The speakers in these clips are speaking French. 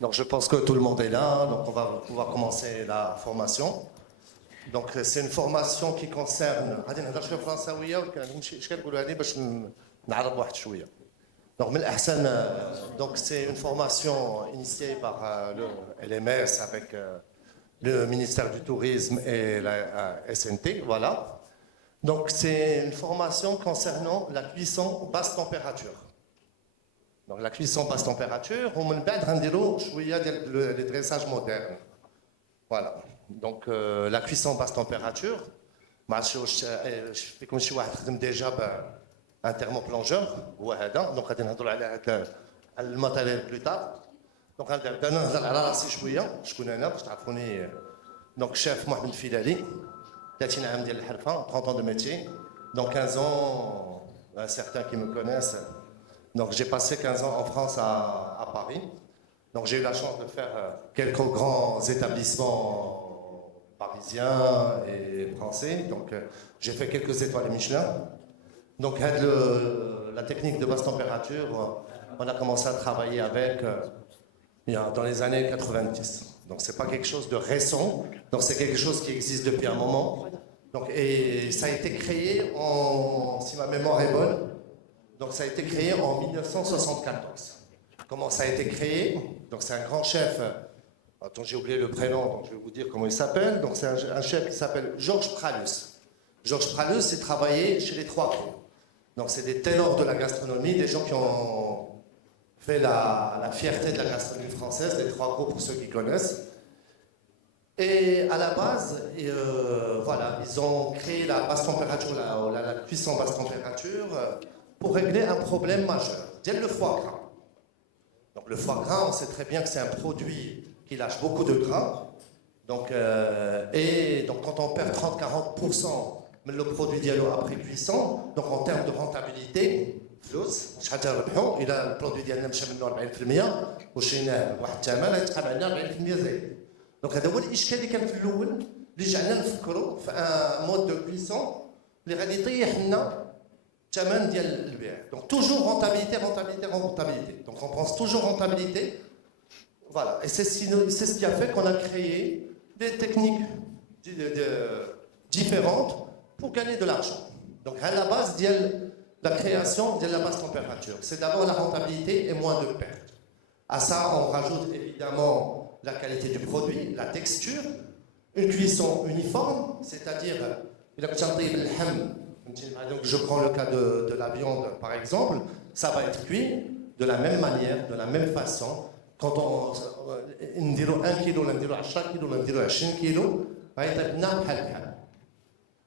Donc je pense que tout le monde est là, donc on va pouvoir commencer la formation. Donc c'est une formation qui concerne donc c'est une formation initiée par le LMS avec le ministère du Tourisme et la SNT, voilà. Donc c'est une formation concernant la cuisson basse température. Donc la cuisson basse température, ومن بعد غنديروا شويه ديال le dressage moderne. Voilà. Donc la cuisson basse température, ما عرفتش واش فيكم شي واحد خدم ديجا بان تhermoplongeur هو هذا. دونك غادي نهضروا على هذا الماتيريال بلو تار. دونك غنبدا نهضر على راسي شويه شكون انا باش تعرفوني. دونك شيف محمد الفيلالي 30 عام ديال الحرفه 30 ans de métier. Donc 15 ans, certains qui me connaissent. Donc j'ai passé 15 ans en France à Paris. Donc j'ai eu la chance de faire quelques grands établissements parisiens et français. Donc j'ai fait quelques étoiles Michelin. Donc la technique de basse température, on a commencé à travailler avec dans les années 90. Donc c'est pas quelque chose de récent. Donc c'est quelque chose qui existe depuis un moment. Donc, et ça a été créé si ma mémoire est bonne, donc ça a été créé en 1974. Comment ça a été créé? Donc c'est un grand chef, attends j'ai oublié le prénom, donc je vais vous dire comment il s'appelle. Donc c'est un chef qui s'appelle Georges Pralus. Georges Pralus, il travaillait chez les Trois Crus. Donc c'est des ténors de la gastronomie, des gens qui ont fait la fierté de la gastronomie française, les Trois Crus pour ceux qui connaissent. Et à la base, voilà, ils ont créé la basse température, la cuisson basse température, pour régler un problème majeur, c'est le foie gras. Donc le foie gras, on sait très bien que c'est un produit qui lâche beaucoup de gras. Donc, et donc quand on perd 30-40% mais le produit diallo après cuisson, donc en termes de rentabilité, فلوس شحال تربحوا الى البرودوي ديالنا مشى منه 40% وشريناه بواحد الثمن غيتقام علينا 40% زايد. دونك هذا هو الاشكال اللي كان في الاول اللي جعلنا نفكروا في ان مود دو كويسون اللي غادي يطيح لنا الثمن ديال البيع. Donc toujours rentabilité. Donc on pense toujours rentabilité. Voilà. Et c'est ce qui a fait qu'on a créé des techniques différentes pour gagner de l'argent. Donc à la base la création de la basse température, c'est d'abord la rentabilité et moins de pertes. À ça, on rajoute évidemment la qualité du produit, la texture, une cuisson uniforme, c'est-à-dire, donc je prends le cas de la viande par exemple, ça va être cuit de la même manière, de la même façon. Quand on dit 1 kg, on dit 10 kg, on dit 20 kg,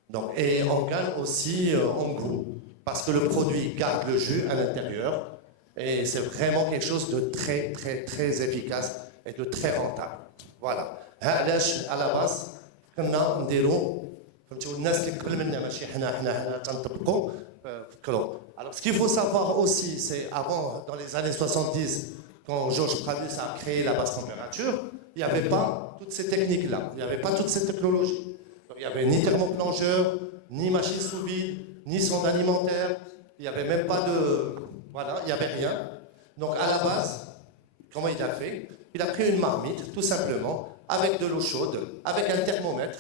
donc, et on gagne aussi en goût, parce que le produit garde le jus à l'intérieur, et c'est vraiment quelque chose de très, très, très efficace et de très rentable. Voilà. À la base, alors ce qu'il faut savoir aussi, c'est avant, dans les années 70, quand Georges Pralus a créé la basse température, il n'y avait pas toutes ces techniques-là, il n'y avait pas toutes ces technologies. Donc, il n'y avait ni thermoplongeur, ni machine sous vide, ni sonde alimentaire, il n'y avait même pas de... Voilà, il n'y avait rien. Donc à la base, comment il a fait? Il a pris une marmite, tout simplement, avec de l'eau chaude, avec un thermomètre.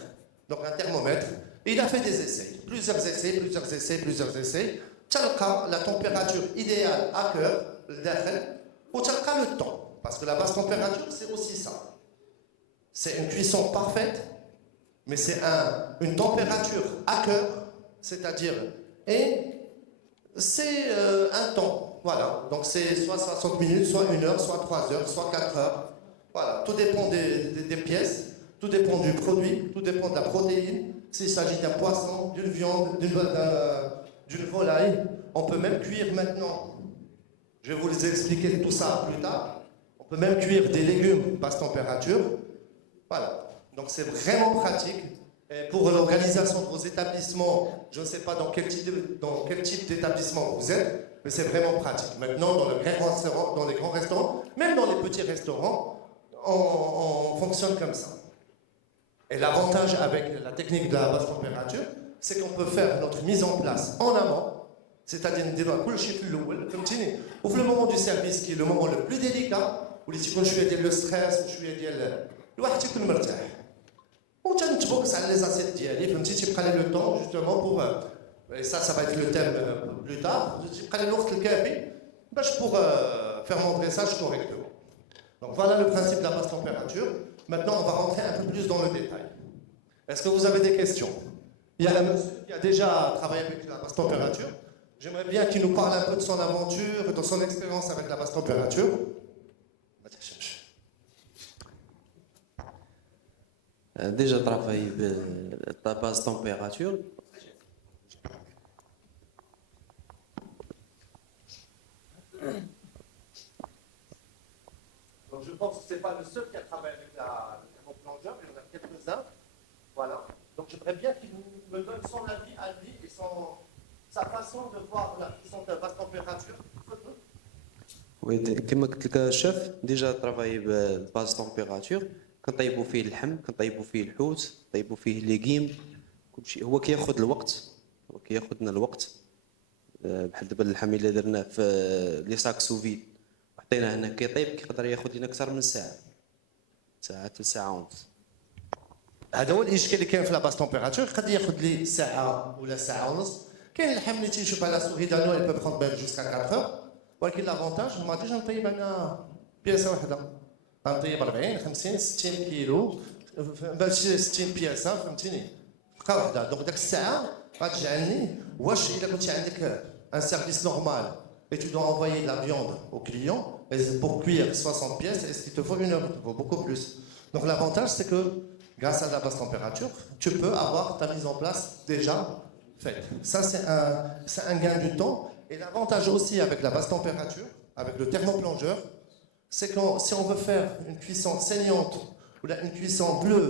Donc un thermomètre, et il a fait des essais. Plusieurs essais. Tchalka, la température idéale à cœur, ou tchalka le temps. Parce que la basse température, c'est aussi ça. C'est une cuisson parfaite, mais c'est une température à cœur, c'est-à-dire, et c'est un temps, voilà. Donc c'est soit 60 minutes, soit 1 heure, soit 3 heures, soit 4 heures. Voilà, tout dépend des pièces, tout dépend du produit, tout dépend de la protéine. S'il s'agit d'un poisson, d'une viande, d'une volaille, on peut même cuire maintenant. Je vais vous expliquer tout ça plus tard. On peut même cuire des légumes basse température. Voilà, donc c'est vraiment pratique. Et pour l'organisation de vos établissements, je ne sais pas dans quel type d'établissement vous êtes, mais c'est vraiment pratique. Maintenant, dans les grands restaurants, même dans les petits restaurants, on fonctionne comme ça. Et l'avantage avec la technique de la basse température, c'est qu'on peut faire notre mise en place en amont, c'est-à-dire au le moment du service qui est le moment le plus délicat, واللي تيكون شويه ديال لو ستريس وشويه ديال الواحد تيكون مرتاح وتنتبوكس على لي زاسيت ديالي فهمتي تيبقى لي لو طون جوستومون بوغ et ça va être le thème plus tard تيبقى لي الوقت الكافي باش pour faire mon dressage correctement. Donc voilà le principe de la basse température. Maintenant on va rentrer un peu plus dans le détail. Est-ce que vous avez des questions? Il y a un monsieur qui a déjà travaillé avec la basse température. J'aimerais bien qu'il nous parle un peu de son aventure, de son expérience avec la basse température. Déjà travaillé à basse température. Donc je pense que ce n'est pas le seul qui a travaillé avec le thermoplongeur, il y en a quelques-uns. Voilà. Donc j'aimerais bien qu'il me donne son avis à lui et sa façon de voir la cuisson de basse température. Oui, كما قلت لك الشيف ديجا ترافاي باز تمبيراتور كنطيبوا فيه اللحم كنطيبوا فيه الحوت كنطيبوا فيه ليغيم كلشي هو كياخذ الوقت هو كياخذنا الوقت بحال دابا اللحم الا درناه في لي ساك سوفيد وحطيناه هنا كيطيب كيقدر ياخذ لنا اكثر من ساعه حتى ساعه ونص. هذا هو الاشكال اللي كاين في لاباس تمبيراتور قد ياخذ لي ساعه ولا ساعه ونص. كاين اللحم اللي تيشوف على سوغي دانو اللي بيبقى بين جوسكا 4 اور ولكن لافونتاج ما غاديش نطيب انا بياسه واحده غنطيب 40 50 60 كيلو ماشي 60 بياسه فهمتيني دقه واحده. دونك داك الساعه غتجعلني واش الا كنتي عندك ان سيرفيس نورمال et tu dois envoyer de la viande au client et pour cuire 60 pièces est-ce qu'il te faut une heure? Il te faut beaucoup plus. Donc l'avantage c'est que grâce à la basse température tu peux avoir ta mise en place déjà faite. Ça c'est un gain du temps. Et l'avantage aussi avec la basse température, avec le thermoplongeur, c'est que si on veut faire une cuisson saignante ou là, une cuisson bleue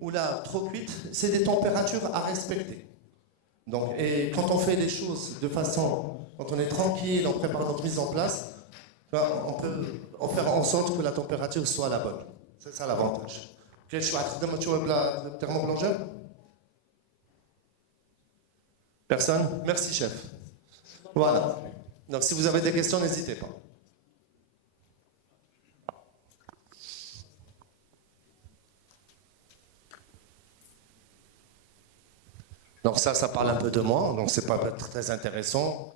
ou là trop cuite, c'est des températures à respecter. Donc, et quand on fait les choses de façon, quand on est tranquille, on prépare notre mise en place, on peut en faire en sorte que la température soit la bonne. C'est ça l'avantage. Quel choix le thermoplongeur? Personne? Merci chef. Voilà. Donc si vous avez des questions, n'hésitez pas. Donc ça parle un peu de moi, donc c'est pas très intéressant.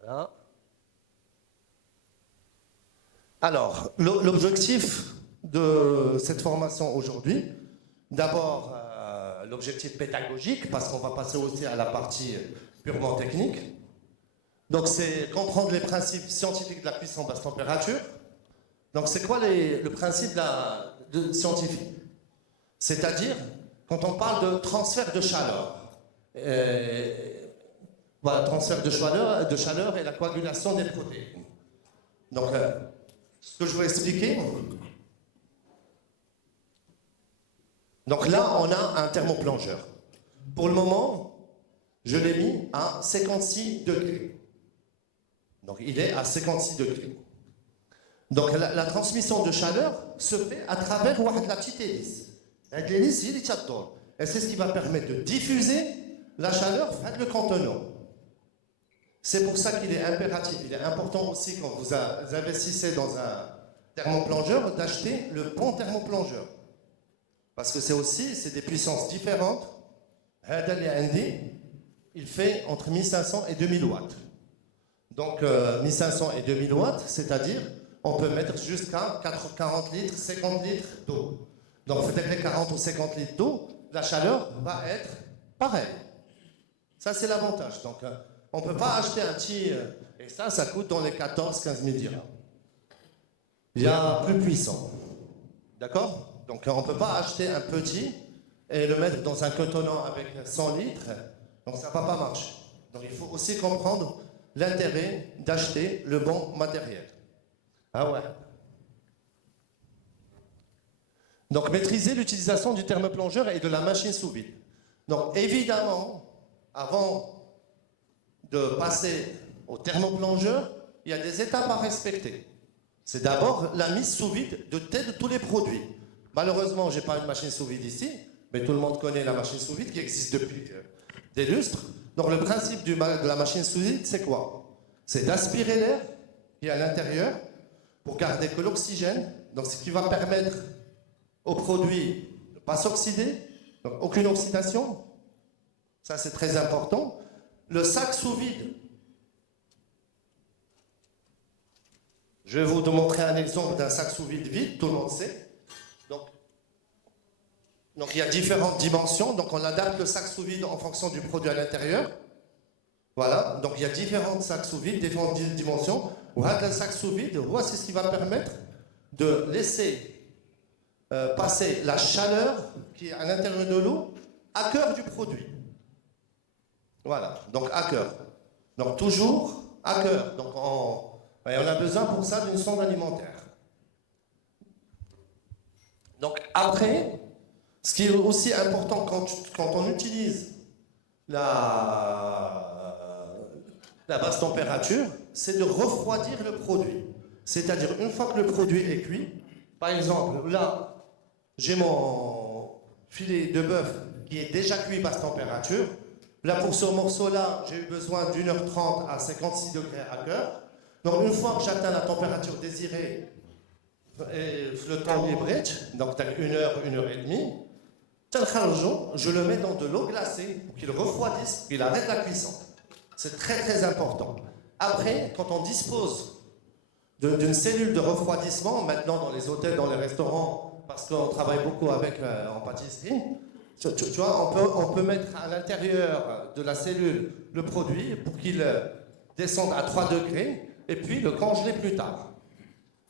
Voilà. Alors, l'objectif de cette formation aujourd'hui, d'abord l'objectif pédagogique, parce qu'on va passer aussi à la partie purement technique. Donc c'est comprendre les principes scientifiques de la cuisson basse température. Donc c'est quoi le principe scientifique? C'est-à-dire quand on parle de transfert de chaleur. Voilà, transfert de chaleur et la coagulation des protéines. Donc ce que je vais expliquer. Donc là on a un thermoplongeur. Pour le moment, je l'ai mis à 56 degrés. Donc il est à 56 degrés. Donc la transmission de chaleur se fait à travers la petite hélice. L'hélice, il est et c'est ce qui va permettre de diffuser la chaleur vers le contenant. C'est pour ça qu'il est impératif, il est important aussi quand vous investissez dans un thermoplongeur d'acheter le bon thermoplongeur. Parce que c'est des puissances différentes. Il fait entre 1500 et 2000 watts. Donc 1500 et 2000 watts, c'est-à-dire on peut mettre jusqu'à 40 litres, 50 litres d'eau. Donc peut-être les 40 ou 50 litres d'eau, la chaleur va être pareille. Ça c'est l'avantage. Donc on ne peut pas acheter un petit... et ça coûte dans les 14-15 000 dirhams. Il y a plus puissant. D'accord? Donc on ne peut pas acheter un petit et le mettre dans un contenant avec 100 litres. Donc ça ne va pas marcher. Donc il faut aussi comprendre l'intérêt d'acheter le bon matériel. Ah ouais. Donc maîtriser l'utilisation du thermoplongeur et de la machine sous vide. Donc évidemment, avant de passer au thermoplongeur, il y a des étapes à respecter. C'est d'abord la mise sous vide de tous les produits. Malheureusement, je n'ai pas une machine sous vide ici, mais tout le monde connaît la machine sous vide qui existe depuis des lustres. Donc le principe de la machine sous vide, c'est quoi? C'est d'aspirer l'air qui est à l'intérieur, pour garder que l'oxygène, donc ce qui va permettre au produit de ne pas s'oxyder, donc aucune oxydation, ça c'est très important. Le sac sous vide, je vais vous montrer un exemple d'un sac sous vide, tout le monde sait. Donc il y a différentes dimensions, donc on adapte le sac sous vide en fonction du produit à l'intérieur. Voilà, donc il y a différents sacs sous vide, différentes dimensions. Le sac sous vide, c'est ce qui va permettre de laisser passer la chaleur qui est à l'intérieur de l'eau à cœur du produit. Voilà, donc à cœur. Donc toujours à cœur. Donc on a besoin pour ça d'une sonde alimentaire. Donc après, ce qui est aussi important quand on utilise la basse température, c'est de refroidir le produit. C'est-à-dire, une fois que le produit est cuit, par exemple, là, j'ai mon filet de bœuf qui est déjà cuit basse température. Là, pour ce morceau-là, j'ai eu besoin d'1h30 à 56 degrés à cœur. Donc, une fois que j'atteins la température désirée, le temps libre, donc 1 heure, 1h30, je le mets dans de l'eau glacée pour qu'il refroidisse, qu'il arrête la cuisson. C'est très très important. Après, quand on dispose d'une cellule de refroidissement, maintenant dans les hôtels, dans les restaurants, parce qu'on travaille beaucoup avec en pâtisserie, tu vois, on peut mettre à l'intérieur de la cellule le produit pour qu'il descende à 3 degrés et puis le congeler plus tard.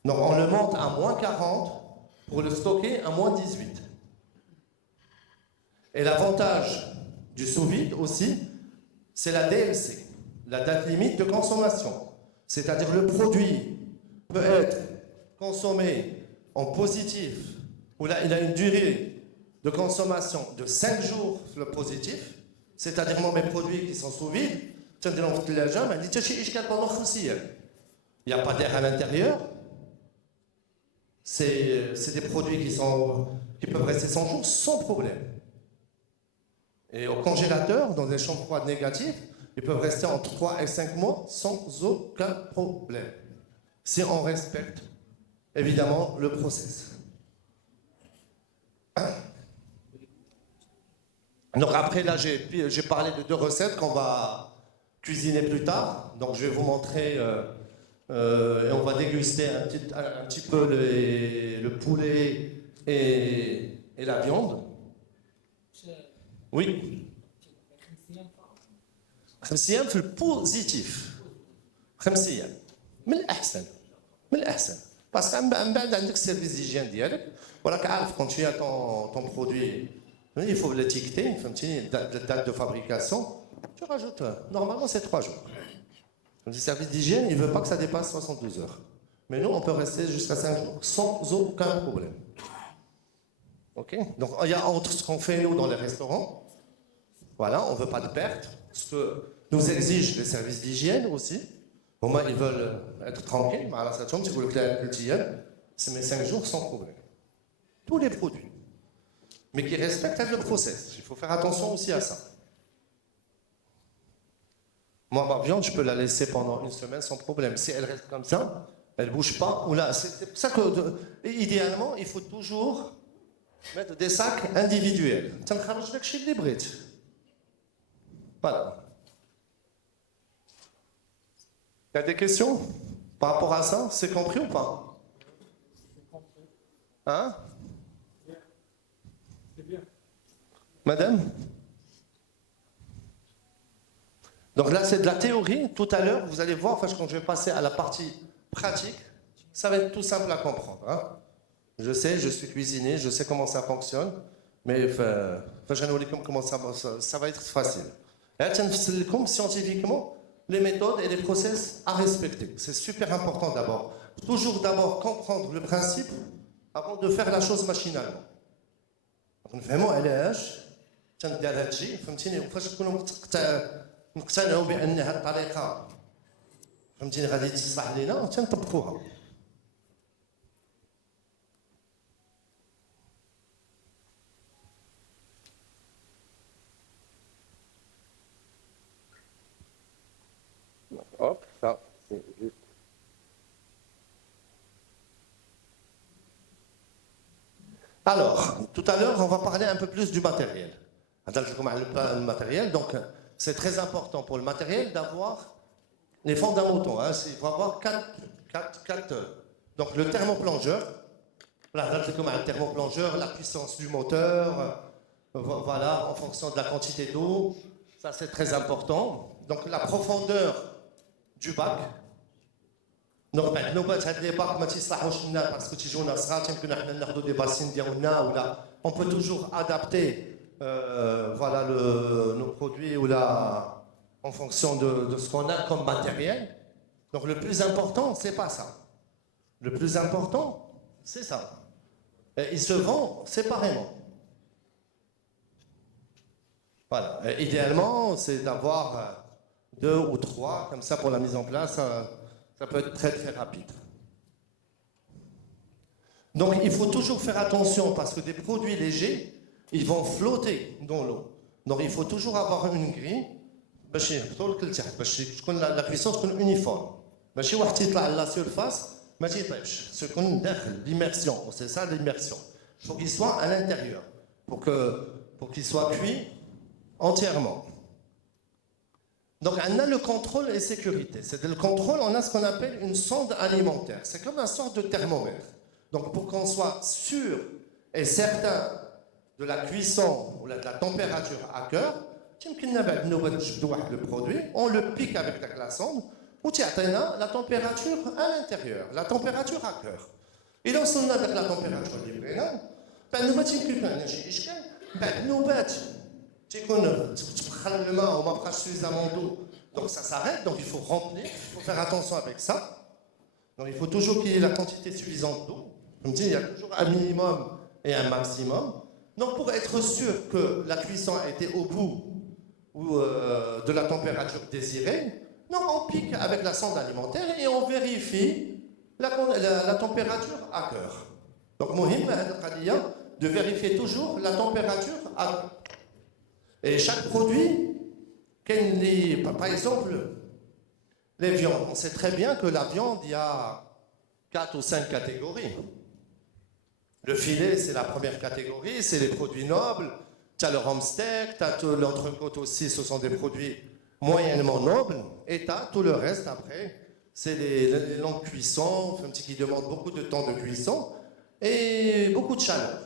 Donc on le monte à -40 pour le stocker à -18. Et l'avantage du sous-vide aussi, c'est la DLC, la date limite de consommation. C'est-à-dire le produit peut être consommé en positif, où là, il a une durée de consommation de 5 jours le positif, c'est-à-dire moi mes produits qui sont sous vide, il n'y a pas d'air à l'intérieur, c'est des produits qui peuvent rester 100 jours sans problème. Et au congélateur, dans des chambres froides négatives, ils peuvent rester entre 3 et 5 mois sans aucun problème. Si on respecte, évidemment, le process. Donc après, là, j'ai parlé de 2 recettes qu'on va cuisiner plus tard. Donc je vais vous montrer, et on va déguster un petit peu le poulet et la viande. Oui. 5 أيام في البوزيتيف 5 أيام من الأحسن باسكو من بعد عندك السيرفيس ديجيان ديالك وراك عارف كون tu as ton produit il faut l'étiqueter فهمتيني date de fabrication tu rajoutes normalement c'est 3 jours le service d'hygiène il veut pas que ça dépasse 72 heures mais nous on peut rester jusqu'à 5 jours sans aucun problème. Ok, donc il y a entre ce qu'on fait nous dans les restaurants, voilà, on ne veut pas de perte, ce que nous exigent les services d'hygiène aussi. Au moins, ils veulent être tranquilles, mais à la station, si vous voulez c'est mes 5 jours sans problème. Tous les produits, mais qui respectent le process. Il faut faire attention aussi à ça. Moi, ma viande, je peux la laisser pendant 1 semaine sans problème. Si elle reste comme ça, elle ne bouge pas. Ou là, c'est pour ça que, idéalement, il faut toujours mettre des sacs individuels. Voilà. Il y a des questions par rapport à ça? C'est compris ou pas? Hein? C'est bien. Madame? Donc là, c'est de la théorie. Tout à l'heure, vous allez voir, quand je vais passer à la partie pratique, ça va être tout simple à comprendre. Hein? Je sais, je suis cuisinier, je sais comment ça fonctionne, mais comment ça va être facile. Et scientifiquement, les méthodes et les process à respecter. C'est super important d'abord. Toujours d'abord comprendre le principe avant de faire la chose machinalement. Vraiment, علاش تندير هذا الشيء فهمتيني وفاش تكونوا مقتنعوا بان هذه الطريقه فهمتيني غادي تصلح لينا تنطبقوها. Hop, ça, c'est juste. Alors, tout à l'heure, on va parler un peu plus du matériel. Le matériel, donc c'est très important pour le matériel d'avoir les fondamentaux. Hein, il faut avoir quatre. Donc le thermoplongeur, le thermoplongeur, la puissance du moteur, voilà, en fonction de la quantité d'eau, ça c'est très important. Donc la profondeur du bac. Donc النوبات هاد لي باك ما تيصلحوش لنا باسكو تيجونا صغار يمكن حنا ناخذوا دي باسين ديالنا ولا on peut toujours adapter voilà nos produits ou là en fonction de ce qu'on a comme matériel. Donc le plus important c'est pas ça. Le plus important c'est ça. Et il se vend séparément. Voilà. Et idéalement c'est d'avoir 2 ou 3 comme ça pour la mise en place. Ça peut être très très rapide. Donc il faut toujours faire attention parce que des produits légers, ils vont flotter dans l'eau. Donc il faut toujours avoir une grille باش يهبطوا لك لتحت باش تكون la puissance تكون uniforme. ماشي واحد تيطلع على la surface ما تيطيبش. تكون داخل l'immersion, c'est ça l'immersion. Il faut qu'il soit à l'intérieur pour qu'il soit cuit entièrement. Donc, on a le contrôle et sécurité. C'est le contrôle, on a ce qu'on appelle une sonde alimentaire. C'est comme une sorte de thermomètre. Donc, pour qu'on soit sûr et certain de la cuisson ou de la température à cœur, le produit, on le pique avec la sonde, ou la température à l'intérieur, la température à cœur. Et là, on a la température libre. Le main, on va suffisamment d'eau, donc ça s'arrête, donc il faut remplir, il faut faire attention avec ça. Donc il faut toujours qu'il y ait la quantité suffisante d'eau. Comme dit, il y a toujours un minimum et un maximum. Donc pour être sûr que la cuisson a été au bout de la température désirée, donc on pique avec la sonde alimentaire et on vérifie la température à cœur. Donc mohim de vérifier toujours la température à cœur. Et chaque produit, par exemple, les viandes. On sait très bien que la viande, il y a 4 ou 5 catégories. Le filet, c'est la première catégorie, c'est les produits nobles. Tu as le rumsteak, tu as l'entrecôte aussi, ce sont des produits moyennement nobles. Et tu as tout le reste après, c'est les longues cuissons, qui demandent beaucoup de temps de cuisson et beaucoup de chaleur.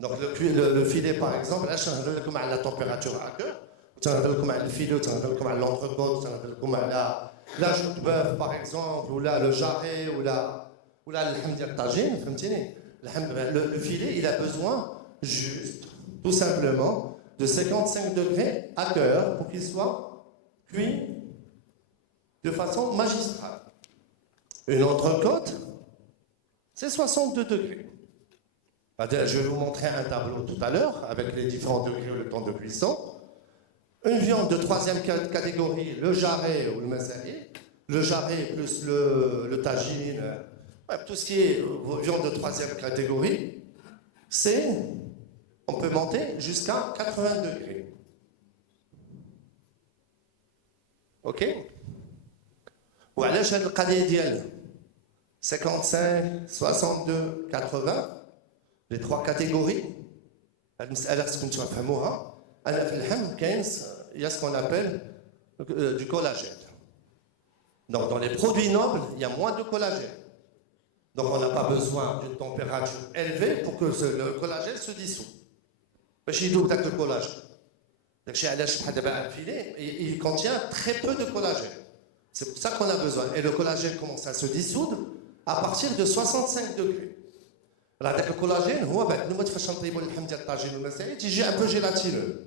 Donc le filet par exemple, là je vais la température à cœur, le filet, l'entrecôte, la joue de bœuf par exemple, ou là le jarret, ou là le tagine, le filet il a besoin juste, tout simplement, de 55 degrés à cœur pour qu'il soit cuit de façon magistrale. Une entrecôte, c'est 62 degrés. Je vais vous montrer un tableau tout à l'heure avec les différents degrés ou le temps de cuisson. Une viande de 3e catégorie, le jarret ou le mazari. Le jarret plus le tagine, tout ce qui est viande de 3e catégorie, on peut monter jusqu'à 80 degrés. Ok? وعلاش هاد القضيه ديال 55 62 80 les 3 catégories هاد المساله خصكم تفهموها. انا في اللحم كاين il y a ce qu'on appelle du collagène. Donc dans les produits nobles, il y a moins de collagène. Donc on n'a pas besoin d'une température élevée pour que le collagène se dissout. باش يذوب داك الكولاجين. داكشي علاش بحال دابا الفيلي il contient très peu de collagène. C'est pour ça qu'on a besoin. Et le collagène commence à se dissoudre à partir de 65 degrés. هذاك الكولاجين هو بعد ما تفاش نطيبوا اللحم ديال الطاجين والمسائل تيجي un peu gélatineux.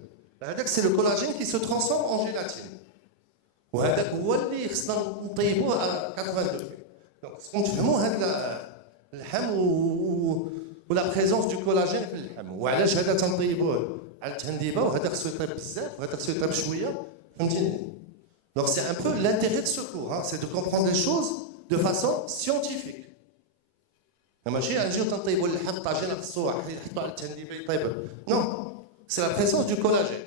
هذاك c'est le collagène qui se transforme en gélatine. وهذاك هو اللي خصنا نطيبوه à 80 degrés. Donc خصكم تفهموا هذا اللحم ولا بريزونس دو كولاجين في اللحم. وعلاش هذا تنطيبوه على التهنديبه وهذا خصو يطيب بزاف وهذا خصو يطيب شويه. فهمتيني؟ Donc c'est un peu l'intérêt de ce cours, hein, c'est de comprendre les choses de façon scientifique. Non, c'est la présence du collagène.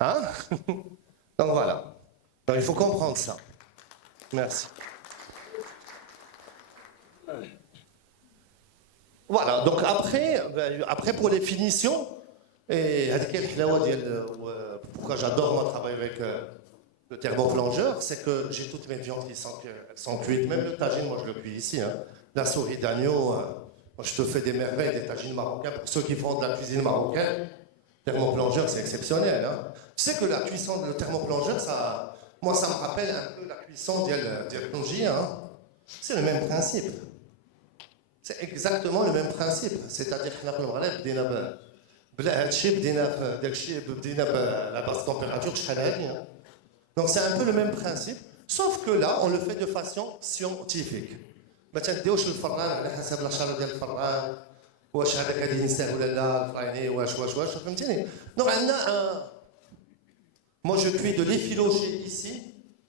Hein? Donc voilà. Donc, il faut comprendre ça. Merci. Voilà, donc après pour les finitions, et pourquoi j'adore moi travailler avec le thermoplongeur, c'est que j'ai toutes mes viandes qui sont cuites, même le tagine, moi je le cuis ici. Hein. La souris d'agneau, moi je te fais des merveilles, des tagines marocains. Pour ceux qui font de la cuisine marocaine, thermoplongeur c'est exceptionnel. Hein. Tu sais que la cuisson, le thermoplongeur, moi ça me rappelle un peu la cuisson d'El Konji, hein. C'est le même principe. C'est exactement le même principe. C'est-à-dire que nous, au Maghreb, la basse température, hein. Donc c'est un peu le même principe, sauf que là, on le fait de façon scientifique. ما تديوش الفران على حسب الحراره ديال الفران واش هذاك غادي ينساه ولا لا الفرايني واش فهمتيني دونك عندنا moi je cuis de l'effiloché ici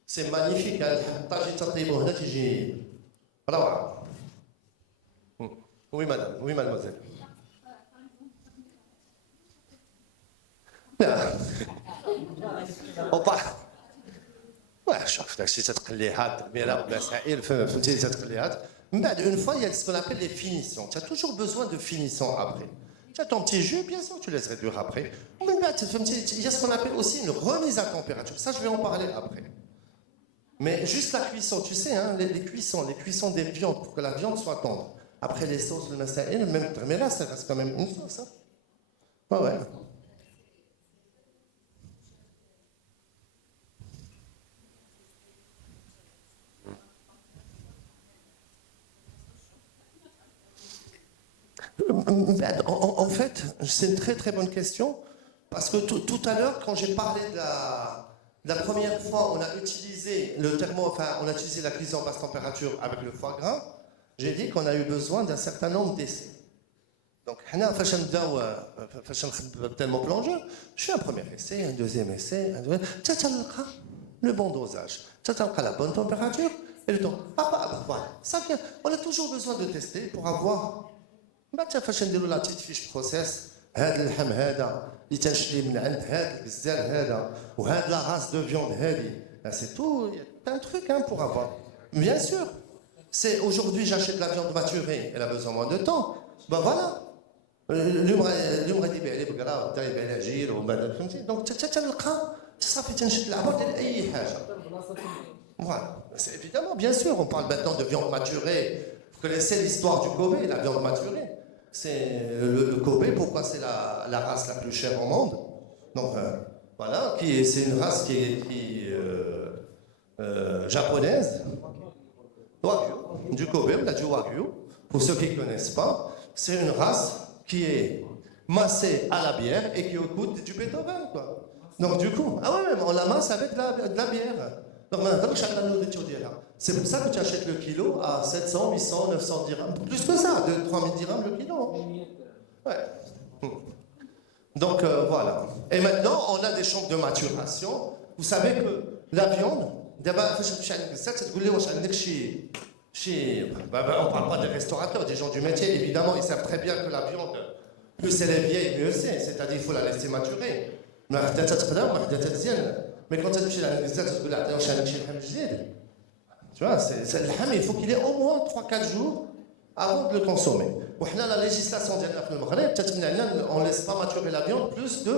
c'est magnifique الطاجين تطيبوه هنا تيجي روعه. Oui madame, oui mademoiselle. On parle. Ouais, شوف داكشي تتقليها التقليها والمسائل فهمتي تتقليها. من بعد une fois il y a ce qu'on appelle les finitions. Tu as toujours besoin de finitions après. Tu as ton petit jus, bien sûr, tu laisses réduire après. من بعد فهمتي il y a ce qu'on appelle aussi une remise à température. Ça je vais en parler après. Mais juste la cuisson, tu sais hein, les cuissons des viandes pour que la viande soit tendre. Après les sauces le مسائل même mais là ça reste quand même une sauce. Hein. Ouais ouais. En fait, c'est une très très bonne question, parce que tout à l'heure, quand j'ai parlé de la première fois, on a utilisé on a utilisé la cuisson basse température avec le foie gras, j'ai dit qu'on a eu besoin d'un certain nombre d'essais. Donc, tellement plongeur, je fais un premier essai, un deuxième essai, le bon dosage, la bonne température et le temps. Voilà, ça vient. On a toujours besoin de tester pour avoir. بعد فاش نديروا لا تيت فيش بروسيس هذا اللحم هذا اللي تنشري من عند هذا الغزال هذا وهذا لا راس دو فيوند هذه c'est tout un truc hein, pour avoir bien sûr c'est aujourd'hui j'achète de la viande maturée elle a besoin moins de temps ben voilà اليوم غادي يبيع لي بقره ودا يبيع لي عجير وبعد فهمتي دونك تلقى صافي تنشد العبور ديال اي حاجه voilà c'est évidemment bien sûr on parle maintenant de viande maturée. Vous connaissez l'histoire du Kobe, la viande maturée. C'est le Kobe, pourquoi c'est la race la plus chère au monde. Donc voilà, c'est une race qui est japonaise. Wagyu, du Kobe, on a du Wagyu. Pour ceux qui ne connaissent pas, c'est une race qui est massée à la bière et qui écoute du Beethoven. Quoi. Donc du coup, on la masse avec de la bière. C'est pour ça que tu achètes le kilo à 700, 800, 900 dirhams. Plus que ça, de 3000 dirhams le kilo. Ouais. Donc voilà. Et maintenant, on a des chambres de maturation. Vous savez que la viande, d'abord, on ne parle pas des restaurateurs, des gens du métier. Évidemment, ils savent très bien que la viande, plus elle est vieille, mieux c'est. C'est-à-dire qu'il faut la laisser maturer. Mais quand tu as tu vois, c'est le ham, il faut qu'il ait au moins 3-4 jours avant de le consommer. La législation on ne laisse pas maturer la viande plus de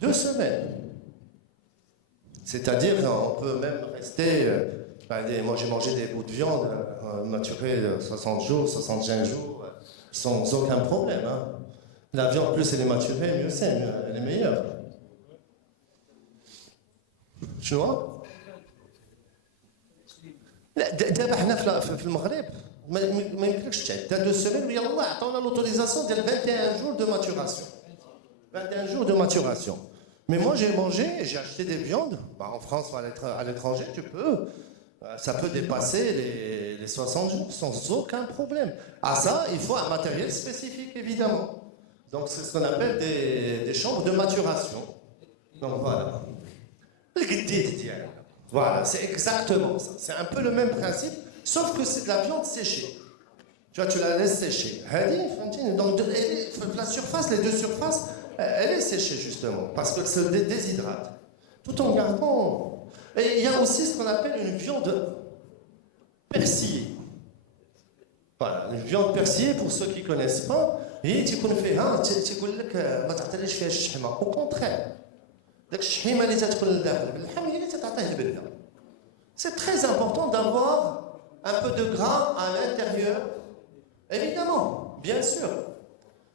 2 semaines. C'est-à-dire, on peut même rester. Moi, j'ai mangé des bouts de viande maturés 60 jours, 65 jours, sans aucun problème. Hein. La viande, plus elle est maturée, mieux c'est, elle est meilleure. شنو؟ لا دابا حنا في المغرب ما يمكنلكش تعدى 2 سيمين ويلاه عطاونا لوتوريزاسيون ديال 21 jours de maturation. 21 jours de maturation. Mais moi j'ai mangé et j'ai acheté des viandes. En France ou à l'étranger, ça peut dépasser les 60 jours sans aucun problème. À ça, il faut un matériel spécifique évidemment. Donc c'est ce qu'on appelle des chambres de maturation. Donc voilà. Voilà, c'est exactement ça. C'est un peu le même principe, sauf que c'est de la viande séchée. Tu vois, tu la laisses sécher. Donc, la surface, les 2 surfaces, elle est séchée justement, parce qu'elle se déshydrate. Tout en gardant. Et il y a aussi ce qu'on appelle une viande persillée. Voilà, une viande persillée, pour ceux qui ne connaissent pas, هي تيكون فيها تيقول لك ما تعطيليش فيها الشحمه او كونترير داك الشحيمه اللي تدخل لداخل باللحم هي اللي تعطيه البنه. C'est très important d'avoir un peu de gras à l'intérieur, évidemment, bien sûr.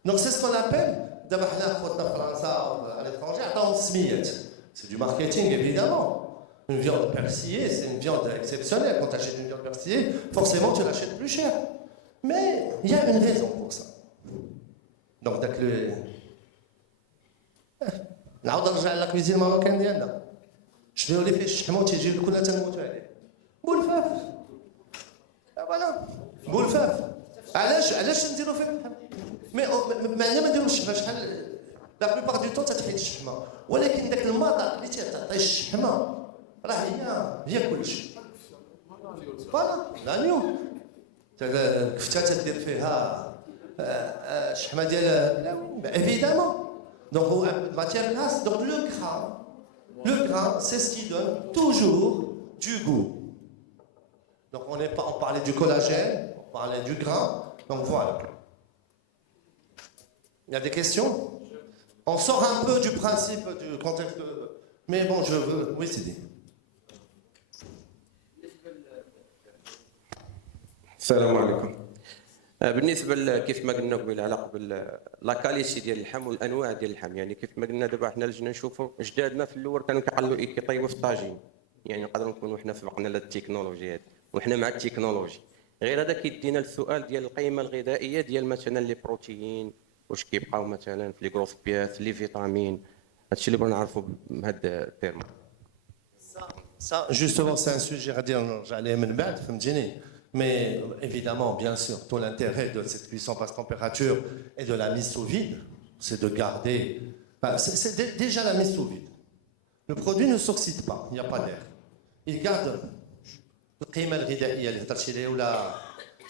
Donc c'est ce qu'on appelle, d'abord حنا خوتنا في فرنسا ou à l'étranger عطاهم السميات. C'est du marketing évidemment. Une viande persillée, c'est une viande exceptionnelle. Quand tu achètes une viande persillée, forcément tu l'achètes plus cher. Mais il y a une raison pour ça. Donc, نعاود نرجع للكويزين الماروكان ديالنا. شنو اللي فيه الشحمه وتيجي كلنا تنموتوا عليه؟ بولفاف. فوالا. بولفاف. علاش نديرو فيه اللحم؟ معنى ما نديروش الشحمه شحال لا بلوبار دو طون تتحيد الشحمه، ولكن داك المذاق اللي تعطي الشحمه راه هي كلشي. فوالا. لانيو. الكفته تدير فيها الشحمه ديال évidemment. Donc, matière grasse, donc le gras, c'est ce qui donne toujours du goût. Donc, on parlait du collagène, on parlait du gras, donc voilà. Il y a des questions? On sort un peu du principe, du contexte, mais bon, je veux... Oui, c'est dit. السلام عليكم. بالنسبه كيف ما قلنا قبيله على قبل لا كاليتي ديال اللحم والانواع ديال اللحم، يعني كيف ما قلنا دابا حنا لجنا نشوفوا اجدادنا في الاول كانوا كيطيبوا في الطاجين، يعني نقدروا نكونوا حنا سبقنا للتكنولوجيا هذه وحنا مع التكنولوجي. غير هذا كيدينا السؤال ديال القيمه الغذائيه ديال مثلا لي بروتيين، واش كيبقاو مثلا في لي غروس بياس لي فيتامين، هادشي اللي بغينا نعرفوا بهذا التيرم. Ça, justement, c'est un sujet à dire, j'allais me battre, mais évidemment, bien sûr, tout l'intérêt de cette cuisson basse température et de la mise sous vide, c'est de garder. Enfin, c'est déjà la mise sous vide. Le produit ne s'oxyde pas, il n'y a pas d'air. Il garde.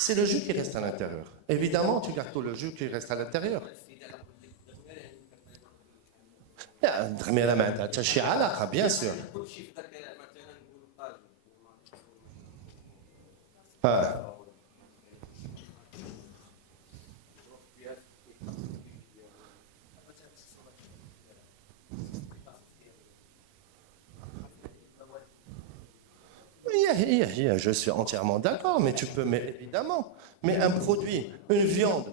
C'est le jus qui reste à l'intérieur. Évidemment, tu gardes tout le jus qui reste à l'intérieur. Bien sûr. Je suis entièrement d'accord, mais tu peux, mais évidemment, mais un produit, une viande.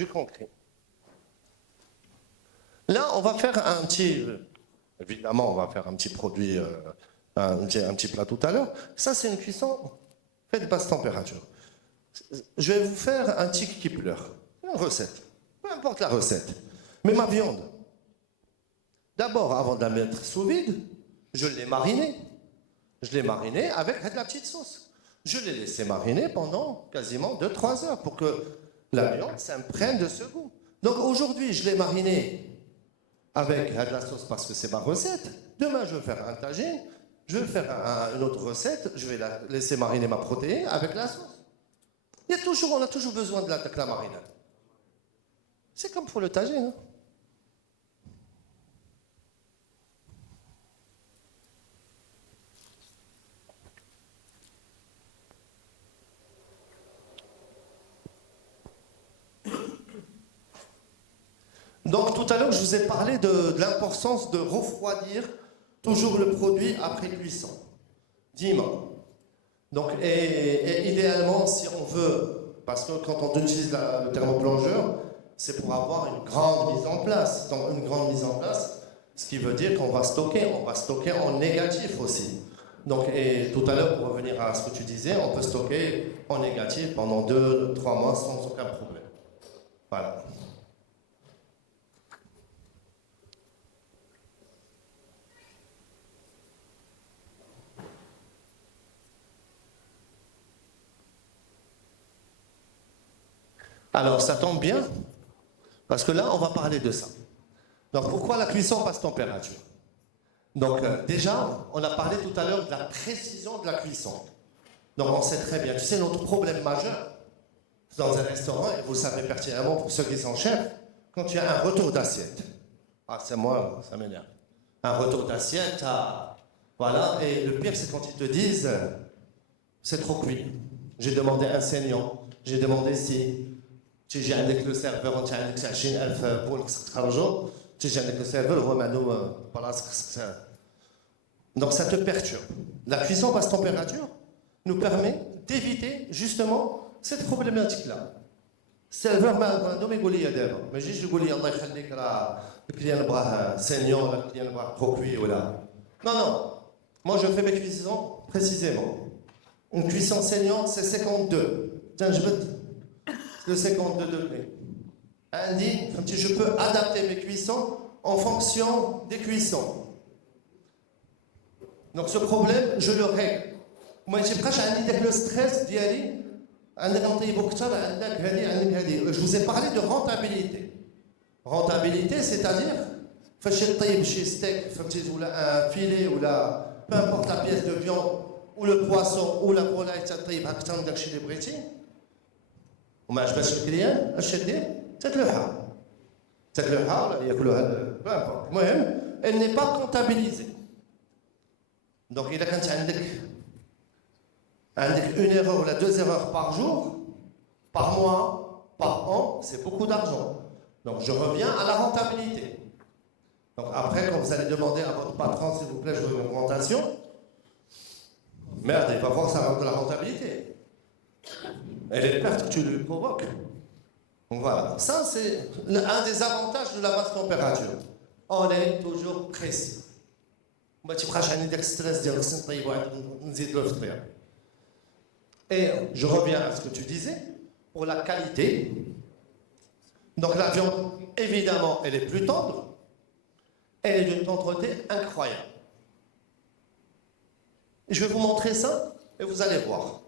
Du concret. Là, on va faire un petit. Évidemment, on va faire un petit produit, un petit plat tout à l'heure. Ça, c'est une cuisson faite basse température. Je vais vous faire un tic qui pleure. Une recette. Peu importe la recette. Mais ma viande. D'abord, avant de la mettre sous vide, je l'ai marinée. Je l'ai marinée avec de la petite sauce. Je l'ai laissé mariner pendant quasiment 2-3 heures pour que la viande s'imprègne de ce goût. Donc aujourd'hui, je l'ai marinée avec de la sauce parce que c'est ma recette. Demain, je vais faire un tagine. Je vais faire une autre recette. Je vais laisser mariner ma protéine avec la sauce. On a toujours besoin de la marinade. C'est comme pour le tagine. Hein? Donc tout à l'heure, je vous ai parlé de l'importance de refroidir toujours le produit après cuisson. Dis-moi. Donc, et idéalement, si on veut, parce que quand on utilise le thermoplongeur, c'est pour avoir une grande mise en place. Donc une grande mise en place, ce qui veut dire qu'on va stocker en négatif aussi. Donc, et tout à l'heure, pour revenir à ce que tu disais, on peut stocker en négatif pendant 2-3 mois sans aucun problème. Voilà. Alors, ça tombe bien, parce que là, on va parler de ça. Donc, pourquoi la cuisson basse température? Donc, déjà, on a parlé tout à l'heure de la précision de la cuisson. Donc, on sait très bien, tu sais, notre problème majeur dans un restaurant, et vous le savez pertinemment pour ceux qui sont chefs, quand tu as un retour d'assiette. Ah, c'est moi, ça m'énerve. un retour d'assiette, voilà. Et le pire, c'est quand ils te disent, c'est trop cuit. J'ai demandé un saignant, j'ai demandé si تيجي عندك le serveur وانت عندك 20,000 بول خصك تخرجو تيجي عندك le serveur هو ما عنده بلاصه خصك. Donc ça te perturbe. La cuisson basse température nous permet d'éviter justement cette problématique-là. السيرفور ما عندهم يقول لي دابا ما يجيش يقول لي الله يخليك راه الكليان بغاه سينيون ولا الكليان بغاه بروكوي ولا. Non, non. Moi je fais mes cuissons précisément. Une cuisson saignante c'est 52. Tiens, je veux le 52 degrés. Andy, je peux adapter mes cuissons en fonction des cuissons. Donc ce problème, je le règle. Moi, je n'ai le stress d'y aller. Je vous ai parlé de rentabilité. Rentabilité, c'est-à-dire, chez steak, ou un filet, ou peu importe la pièce de viande, ou le poisson, ou la volaille, chez les Britons. وما عجبش الكليان اش دير تاكلوها ولا ياكلوها peu importe. المهم elle n'est pas comptabilisée. Donc اذا كانت عندك une erreur ou 2 erreurs par jour, par mois, par an, c'est beaucoup d'argent. Donc je reviens à la rentabilité. Donc après quand vous allez demander à votre patron s'il vous plaît je veux une augmentation, merde, il va voir ça de la rentabilité. Et les pertes que tu lui provoques. Donc voilà, ça c'est un des avantages de la basse température. On est toujours précis. Et je reviens à ce que tu disais, pour la qualité. Donc la viande, évidemment, elle est plus tendre. Elle est d'une tendreté incroyable. Et je vais vous montrer ça et vous allez voir.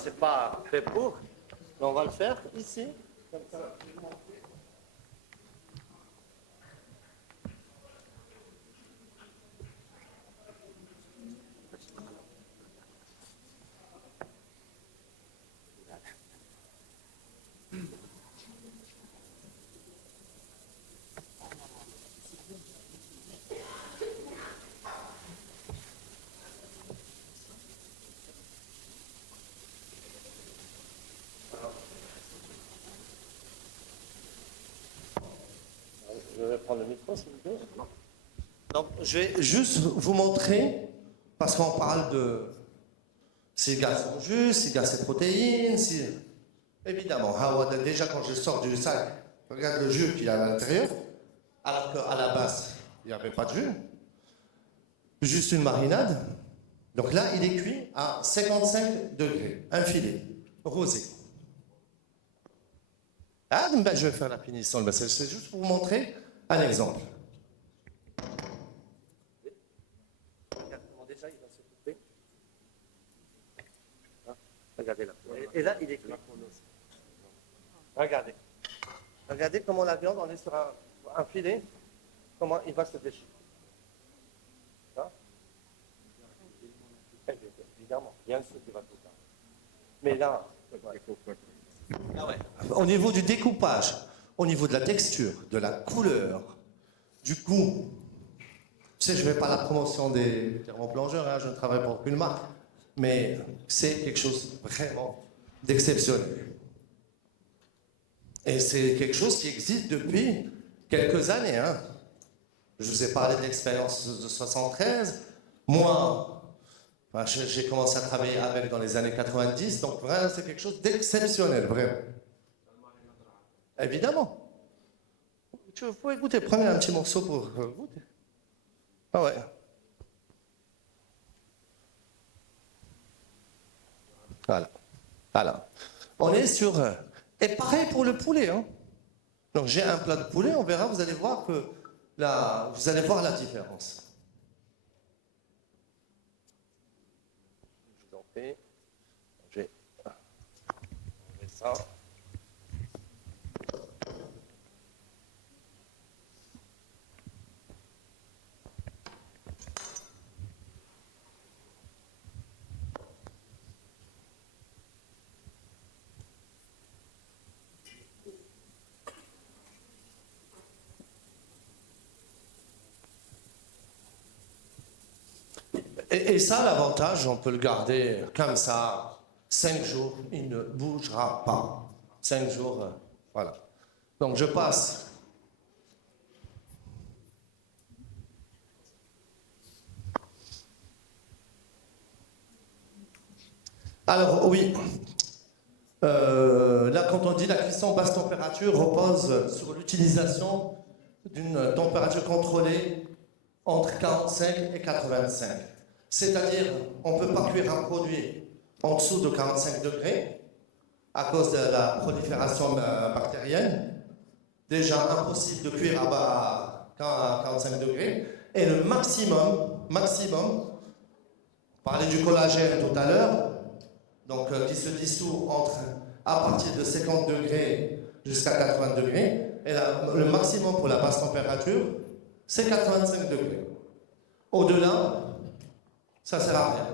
C'est pas fait pour, mais on va le faire ici. Comme ça. Je vais prendre le micro, s'il vous plaît. Donc, je vais juste vous montrer, parce qu'on parle de si le gaz sont justes, si le gaz c'est protéines, si... Évidemment, déjà quand je sors du sac, regarde le jus qu'il y a à l'intérieur, alors qu'à la base, il n'y avait pas de jus. Juste une marinade. Donc là, il est cuit à 55 degrés, un filet, rosé. Ah, ben, je vais faire la finition, c'est juste pour vous montrer un exemple. Regarde comment déjà il va se couper. Hein, regardez là. Et là, il est cuit. Regardez. Regardez comment la viande, on est sur un filet, comment il va se déchirer. Hein? Évidemment, bien sûr qu'il va tout faire. Mais là, ah ouais. Au niveau du découpage, au niveau de la texture, de la couleur, du goût. Tu sais, je ne fais pas la promotion des thermoplongeurs, hein, je ne travaille pour aucune marque, mais c'est quelque chose vraiment d'exceptionnel. Et c'est quelque chose qui existe depuis quelques années. Hein. Je vous ai parlé de l'expérience de 73. Moi, enfin, j'ai commencé à travailler avec dans les années 90, donc vraiment, c'est quelque chose d'exceptionnel, vraiment. Évidemment. Vous pouvez goûter, prenez un petit morceau pour goûter. Ah ouais. Voilà. Voilà. On est sur... Et pareil pour le poulet. Hein. Donc j'ai un plat de poulet, on verra, vous allez voir que là, vous allez voir la différence. Je vous en prie. Je vais enlever ça. Et ça, l'avantage, on peut le garder comme ça, 5 jours, il ne bougera pas. 5 jours, voilà. Donc je passe. Alors oui, là quand on dit la cuisson basse température repose sur l'utilisation d'une température contrôlée entre 45 et 85. C'est-à-dire, on ne peut pas cuire un produit en dessous de 45 degrés à cause de la prolifération bactérienne. Déjà impossible de cuire à 45 degrés. Et le maximum, on parlait du collagène tout à l'heure, donc qui se dissout à partir de 50 degrés jusqu'à 80 degrés. Et le maximum pour la basse température, c'est 85 degrés. Au-delà, ça ne sert à rien.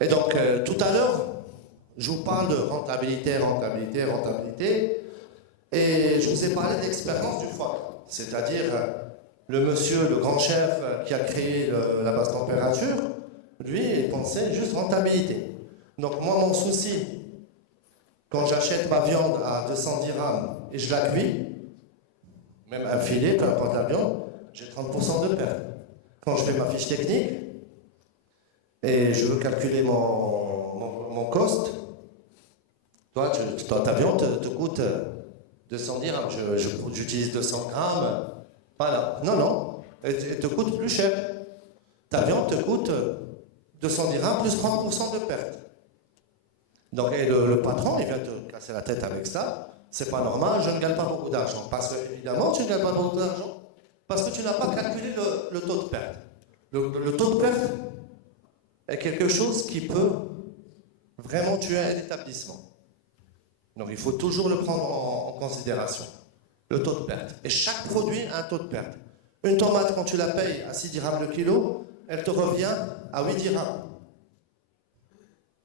Et donc, tout à l'heure, je vous parle de rentabilité. Et je vous ai parlé d'expérience du foie gras. C'est-à-dire, le monsieur, le grand chef qui a créé la basse température, lui, il pensait juste rentabilité. Donc, moi, mon souci, quand j'achète ma viande à 200 dirhams et je la cuis, même un filet, peu importe la viande, j'ai 30% de perte. Quand je fais ma fiche technique et je veux calculer mon cost, toi, ta viande te coûte 200 dirhams, j'utilise 200 grammes, voilà. Non, elle te coûte plus cher. Ta viande te coûte 200 dirhams plus 30% de perte. Donc, et le patron, il vient te casser la tête avec ça. C'est pas normal, je ne gagne pas beaucoup d'argent. Parce que, évidemment, tu ne gagnes pas beaucoup d'argent. Parce que tu n'as pas calculé le taux de perte. Le taux de perte est quelque chose qui peut vraiment tuer un établissement. Donc, il faut toujours le prendre en considération. Le taux de perte. Et chaque produit a un taux de perte. Une tomate, quand tu la payes à 6 dirhams le kilo, elle te revient à 8 dirhams.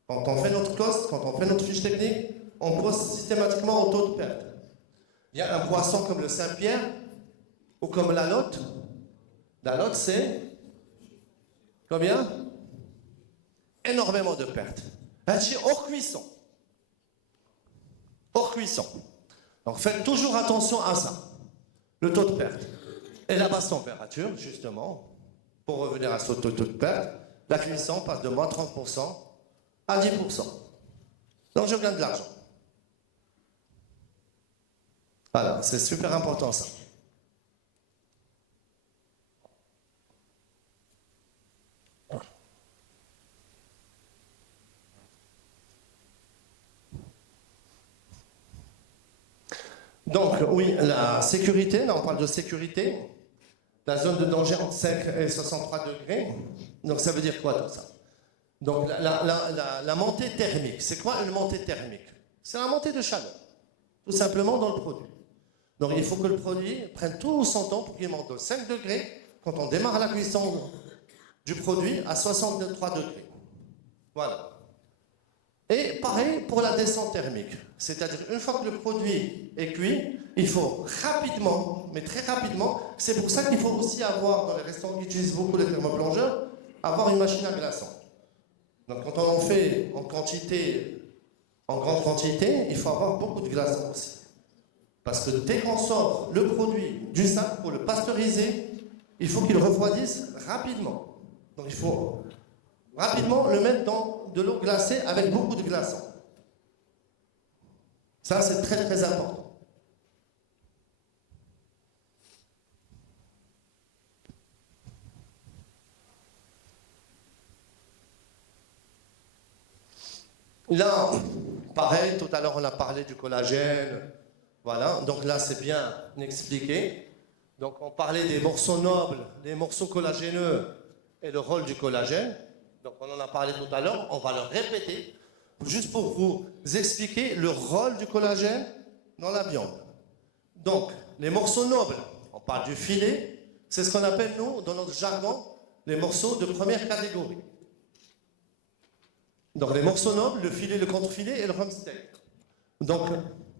Quand on fait notre cost, quand on fait notre fiche technique, on pose systématiquement au taux de perte. Il y a un poisson comme le Saint-Pierre ou comme la lotte. La lotte, c'est combien? Énormément de pertes. C'est hors cuisson. Hors cuisson. Donc faites toujours attention à ça. Le taux de perte. Et la basse température, justement, pour revenir à ce taux de perte, la cuisson passe de moins 30% à 10%. Donc je gagne de l'argent. Voilà, c'est super important ça. Donc oui, la sécurité, là on parle de sécurité, la zone de danger entre 5 et 63 degrés, donc ça veut dire quoi tout ça? Donc la montée thermique, c'est quoi une montée thermique? C'est la montée de chaleur, tout simplement dans le produit. Donc il faut que le produit prenne tout son temps pour qu'il monte de 5 degrés quand on démarre la cuisson du produit à 63 degrés. Voilà. Et pareil pour la descente thermique. C'est-à-dire une fois que le produit est cuit, il faut rapidement, mais très rapidement, c'est pour ça qu'il faut aussi avoir, dans les restaurants qui utilisent beaucoup les thermoplongeurs, avoir une machine à glaçons. Donc quand on en fait en quantité en grande quantité, il faut avoir beaucoup de glaçons aussi. Parce que dès qu'on sort le produit du sac pour le pasteuriser, il faut qu'il refroidisse rapidement. Donc il faut rapidement le mettre dans de l'eau glacée avec beaucoup de glaçons. Ça, c'est très très important. Là, pareil, tout à l'heure on a parlé du collagène. Voilà, donc là c'est bien expliqué. Donc on parlait des morceaux nobles, des morceaux collagéneux et le rôle du collagène. Donc on en a parlé tout à l'heure, on va le répéter, juste pour vous expliquer le rôle du collagène dans la viande. Donc, les morceaux nobles, on parle du filet, c'est ce qu'on appelle nous, dans notre jargon, les morceaux de première catégorie. Donc les morceaux nobles, le filet, le contre-filet et le rump steak. Donc,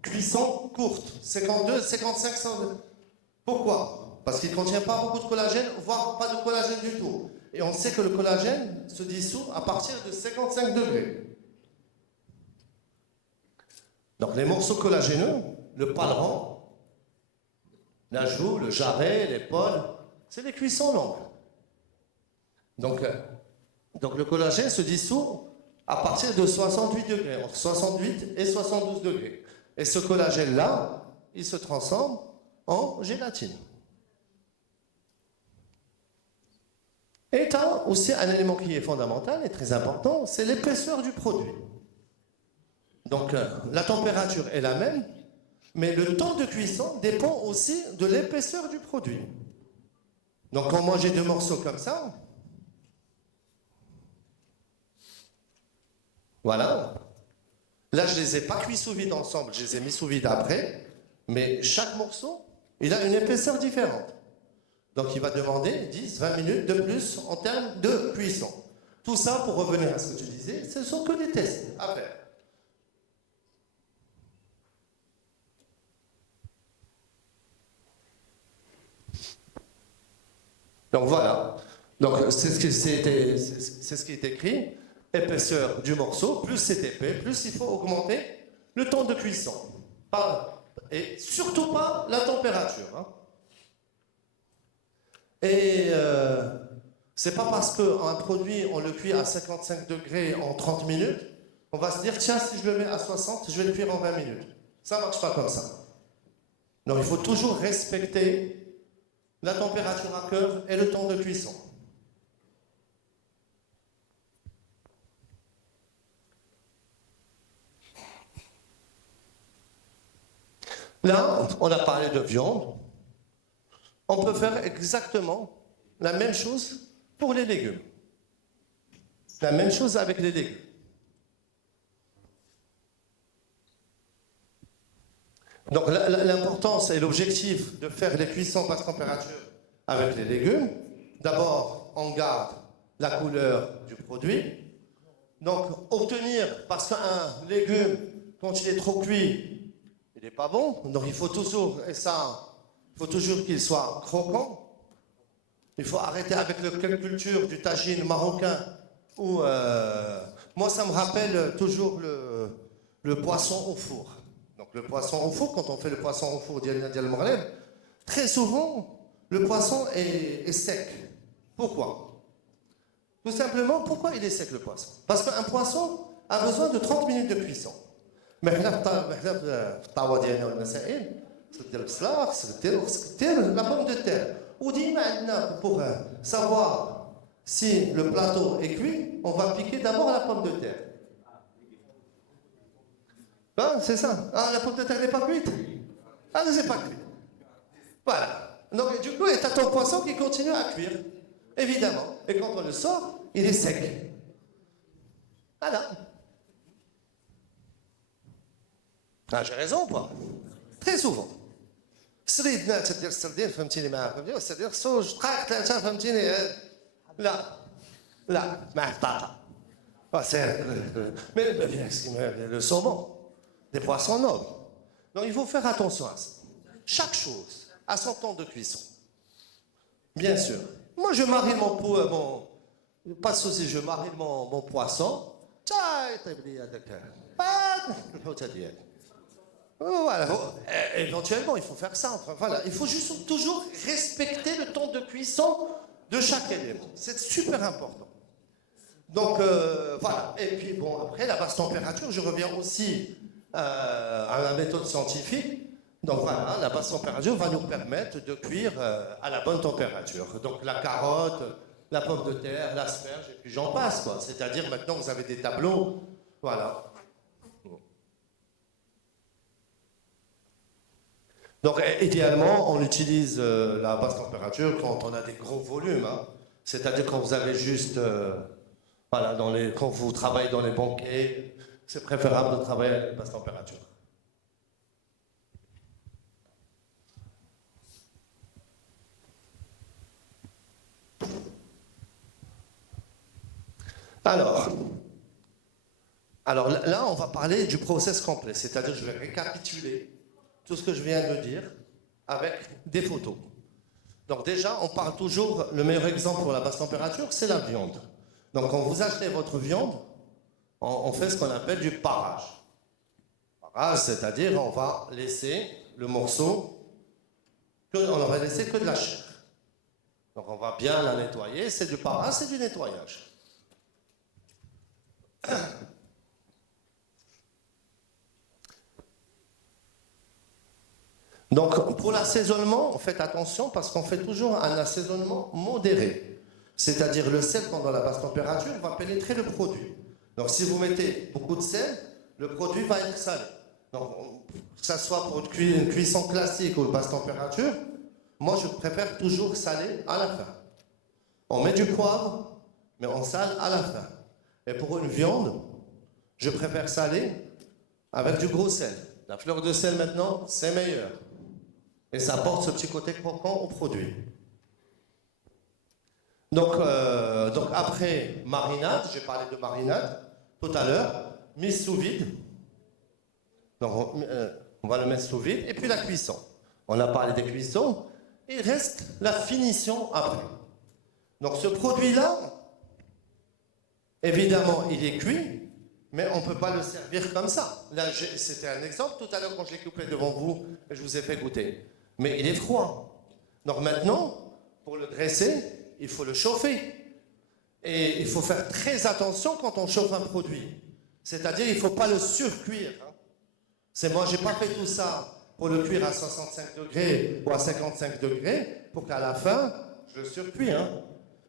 cuisson courte, 52, 55 centimes. Pourquoi? Parce qu'il ne contient pas beaucoup de collagène, voire pas de collagène du tout. Et on sait que le collagène se dissout à partir de 55 degrés. Donc les morceaux collagéneux, le paleron, la joue, le jarret, l'épaule, c'est les cuissons longues. Donc le collagène se dissout à partir de 68 degrés, entre 68 et 72 degrés. Et ce collagène-là, il se transforme en gélatine. Et tu as aussi un élément qui est fondamental et très important, c'est l'épaisseur du produit. Donc la température est la même, mais le temps de cuisson dépend aussi de l'épaisseur du produit. Donc quand moi j'ai deux morceaux comme ça, voilà. Là je ne les ai pas cuits sous vide ensemble, je les ai mis sous vide après, mais chaque morceau, il a une épaisseur différente. Donc il va demander 10-20 minutes de plus en termes de cuisson. Tout ça, pour revenir à ce que tu disais, ce ne sont que des tests à faire. Donc voilà. Donc c'est ce qui est écrit. Épaisseur du morceau, plus c'est épais, plus il faut augmenter le temps de cuisson. Et surtout pas la température. Hein. Et c'est pas parce qu'un produit, on le cuit à 55 degrés en 30 minutes, on va se dire, tiens, si je le mets à 60, je vais le cuire en 20 minutes. Ça ne marche pas comme ça. Donc il faut toujours respecter la température à cœur et le temps de cuisson. Là, on a parlé de viande. On peut faire exactement la même chose pour les légumes. La même chose avec les légumes. Donc l'importance et l'objectif de faire les cuissons basse température avec les légumes, d'abord on garde la couleur du produit. Donc obtenir, parce qu'un légume, quand il est trop cuit, il n'est pas bon. Donc il faut toujours, qu'il soit croquant. Il faut arrêter avec la culture du tagine marocain. Moi, ça me rappelle toujours le poisson au four. Donc le poisson au four, quand on fait le poisson au four d'Yal Maghreb, très souvent, le poisson est sec. Pourquoi? Tout simplement, pourquoi il est sec le poisson? Parce qu'un poisson a besoin de 30 minutes de cuisson. Mais la pomme de terre. Ou dit maintenant, pour savoir si le plateau est cuit, on va piquer d'abord la pomme de terre. Ben, c'est ça. Ah, la pomme de terre n'est pas cuite. Ah, c'est pas cuite. Voilà. Donc, du coup, tu as ton poisson qui continue à cuire. Évidemment. Et quand on le sort, il est sec. Voilà. Ah, j'ai raison ou pas? Très souvent. سريدنا تدير السردين فهمتيني معاه فهمتيني السردين خصو جوج دقائق ثلاثه فهمتيني لا مع الطاقه mais le saumon des poissons nobles donc il faut faire attention à ça chaque chose a son temps de cuisson bien sûr moi je marie pas de souci je marie mon poisson تاي طيب لي هذاك الحوته ديالي. Voilà. Éventuellement, il faut faire ça. Enfin, voilà. Il faut juste toujours respecter le temps de cuisson de chaque élément. C'est super important. Donc, voilà. Et puis, bon, après, la basse température, je reviens aussi à la méthode scientifique. Donc, voilà, la basse température va nous permettre de cuire à la bonne température. Donc, la carotte, la pomme de terre, l'asperge, et puis j'en passe, quoi. C'est-à-dire, maintenant, vous avez des tableaux. Voilà. Donc, idéalement, on utilise la basse température quand on a des gros volumes. Hein. C'est-à-dire quand vous avez juste, voilà, quand vous travaillez dans les banquets, c'est préférable de travailler à basse température. Alors là, on va parler du process complet. C'est-à-dire, je vais récapituler tout ce que je viens de dire avec des photos. Donc déjà, on parle toujours, le meilleur exemple pour la basse température, c'est la viande. Donc quand vous achetez votre viande, on fait ce qu'on appelle du parage. Parage, c'est-à-dire on va laisser le morceau, on va laisser que de la chair. Donc on va bien la nettoyer, c'est du parage, c'est du nettoyage. Donc, pour l'assaisonnement, faites attention parce qu'on fait toujours un assaisonnement modéré. C'est-à-dire le sel pendant la basse température va pénétrer le produit. Donc, si vous mettez beaucoup de sel, le produit va être salé. Donc, que ce soit pour une cuisson classique ou basse température, moi, je préfère toujours saler à la fin. On met du poivre, mais on sale à la fin. Et pour une viande, je préfère saler avec du gros sel. La fleur de sel, maintenant, c'est meilleur. Et ça apporte ce petit côté croquant au produit. Donc après marinade, j'ai parlé de marinade tout à l'heure, mise sous vide. Donc on va le mettre sous vide. Et puis la cuisson. On a parlé des cuissons. Il reste la finition après. Donc ce produit-là, évidemment, il est cuit, mais on ne peut pas le servir comme ça. Là, c'était un exemple tout à l'heure quand je l'ai coupé devant vous, et je vous ai fait goûter. Mais il est froid. Donc maintenant, pour le dresser, il faut le chauffer. Et il faut faire très attention quand on chauffe un produit. C'est-à-dire, il ne faut pas le surcuire. Hein. Moi, je n'ai pas fait tout ça pour le cuire à 65 degrés ou à 55 degrés, pour qu'à la fin, je le surcuis. Hein.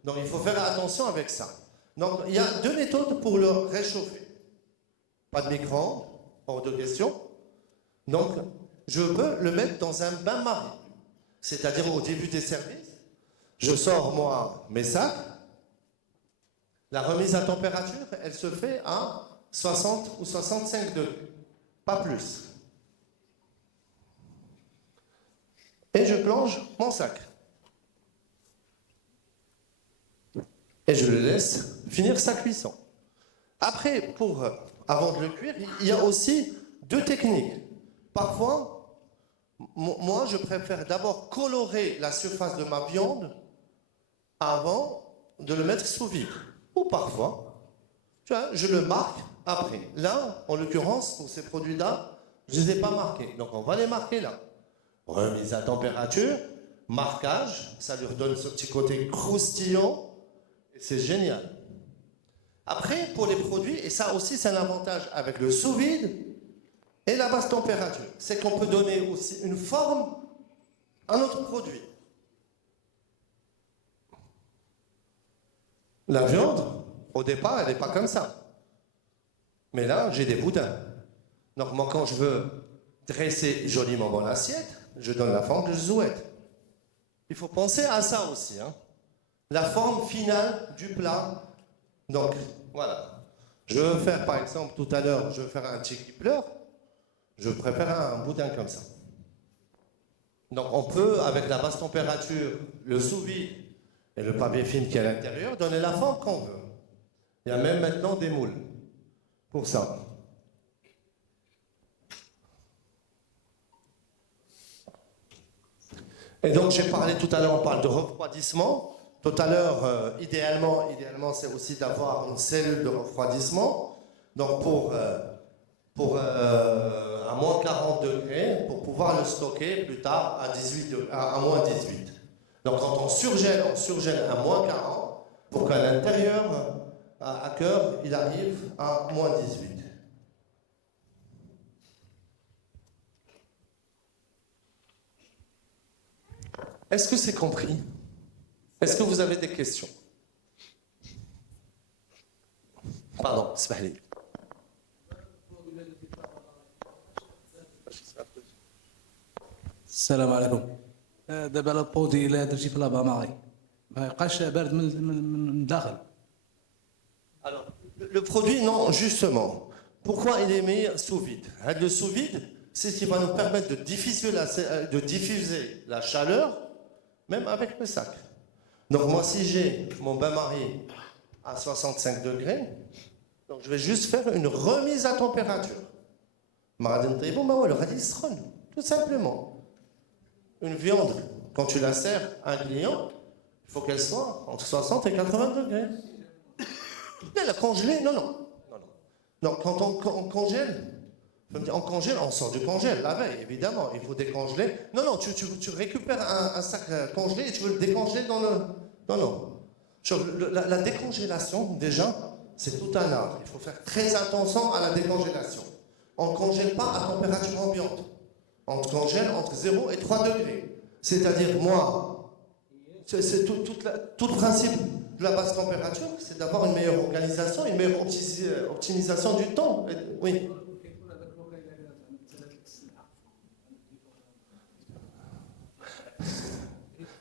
Donc il faut faire attention avec ça. Donc il y a deux méthodes pour le réchauffer. Pas de micro-ondes, hors de question. Donc, je peux le mettre dans un bain-marie. C'est-à-dire au début des services, je sors moi mes sacs. La remise à température, elle se fait à 60 ou 65 degrés. Pas plus. Et je plonge mon sac. Et je le laisse finir sa cuisson. Après, avant de le cuire, il y a aussi deux techniques. Parfois, moi, je préfère d'abord colorer la surface de ma viande avant de le mettre sous vide. Ou parfois, tu vois, je le marque après. Là, en l'occurrence, pour ces produits-là, je ne les ai pas marqués. Donc, on va les marquer là. Remise à température, marquage, ça lui redonne ce petit côté croustillant. Et c'est génial. Après, pour les produits, et ça aussi, c'est un avantage avec le sous-vide et la basse température, c'est qu'on peut donner aussi une forme à notre produit. La viande, au départ, elle n'est pas comme ça. Mais là, j'ai des boudins. Donc moi, quand je veux dresser joliment mon assiette, je donne la forme que je souhaite. Il faut penser à ça aussi. Hein. La forme finale du plat. Donc, voilà. Je veux faire, par exemple, tout à l'heure, je veux faire un chicken pleure. Je préfère un boudin comme ça. Donc, on peut, avec la basse température, le sous-vide et le papier film qui est à l'intérieur, donner la forme qu'on veut. Il y a même maintenant des moules pour ça. Et donc, j'ai parlé tout à l'heure, on parle de refroidissement. Tout à l'heure, idéalement, c'est aussi d'avoir une cellule de refroidissement. Donc à moins 40 degrés pour pouvoir le stocker plus tard à moins 18. Donc quand on surgèle à moins 40 pour qu'à l'intérieur, à cœur, il arrive à moins 18. Est-ce que c'est compris? Est-ce que vous avez des questions? Pardon, اسمح لي. السلام عليكم. دابا البودي الا درتي في لاباماري ما يبقاش بارد من الداخل. Alors, le produit, non, justement. Pourquoi il est mis sous vide? Le sous vide, c'est ce qui va nous permettre de diffuser la chaleur, même avec le sac. Donc moi, si j'ai mon bain-marie à 65 degrés, donc je vais juste faire une remise à température. Tout simplement. Une viande, quand tu la sers à un client, il faut qu'elle soit entre 60 et 80 degrés. Elle a congelé? Non. Non, quand on congèle, on sort du congèle la veille, évidemment. Il faut décongeler. Non, tu récupères un sac congelé et tu veux le décongeler dans le... Non. La décongélation, déjà, c'est tout un art. Il faut faire très attention à la décongélation. On ne congèle pas à température ambiante. On congèle entre 0 et 3 degrés. C'est-à-dire, moi, c'est tout le principe de la basse température, c'est d'avoir une meilleure organisation, une meilleure optimisation du temps. Oui.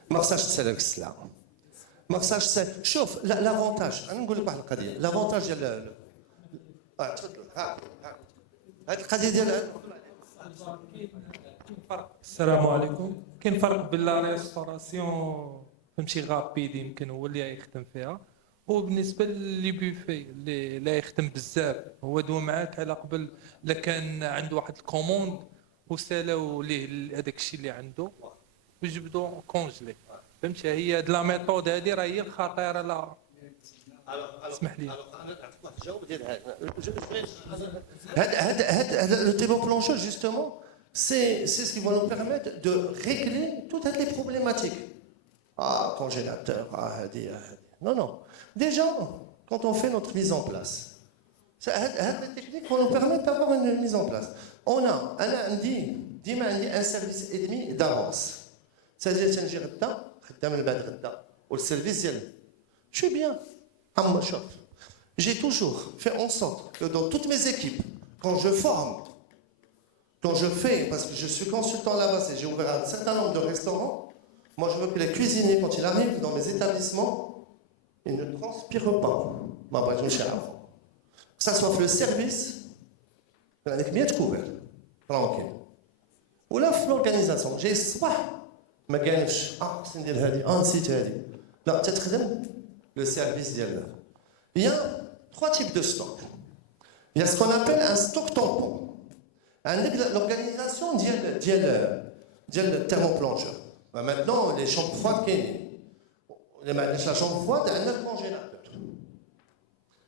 مرصاش تسالك السلعه مرصاش شوف لافونتاج انا نقول لك واحد القضيه لافونتاج ديال تفضل هذه القضيه ديال السلام عليكم. كاين فرق بين لا ريستوراسيون فهمتي غابيد يمكن هو اللي يخدم فيها وبالنسبه لي بوفي اللي لا يخدم بزاف هو دو معاك على قبل الا كان عنده واحد الكوموند وسالاو ليه هذاك الشيء اللي عنده وجبدو كونجلي فهمتي هي هاد لا ميثود هذه راه هي الخطيره لا اسمح لي هذا le thémo plancheux justement c'est ce qui va nous permettre de régler toutes les problématiques. Congélateur, non. Déjà, quand on fait notre mise en place, les techniques vont nous permettre d'avoir une mise en place. On a un service et demi d'avance. C'est-à-dire, le service, je suis bien. J'ai toujours fait en sorte que dans toutes mes équipes, quand je forme, quand je fais, parce que je suis consultant là-bas, j'ai ouvert un certain nombre de restaurants, moi je veux que les cuisiniers, quand ils arrivent dans mes établissements, ils ne transpirent pas. Que ça soit le service, avec bien de couvert, tranquille. Ou là, l'organisation, j'ai soit, ما كانش خصني ندير هذه نسيت هذه لا تتخدم le service ديالنا. Il y a 3 types de stocks. Il y a ce qu'on appelle un stock tampon. L'organisation ديال thermoplancheur. Maintenant, les chambres froides la chambre froide, elle a le congélateur.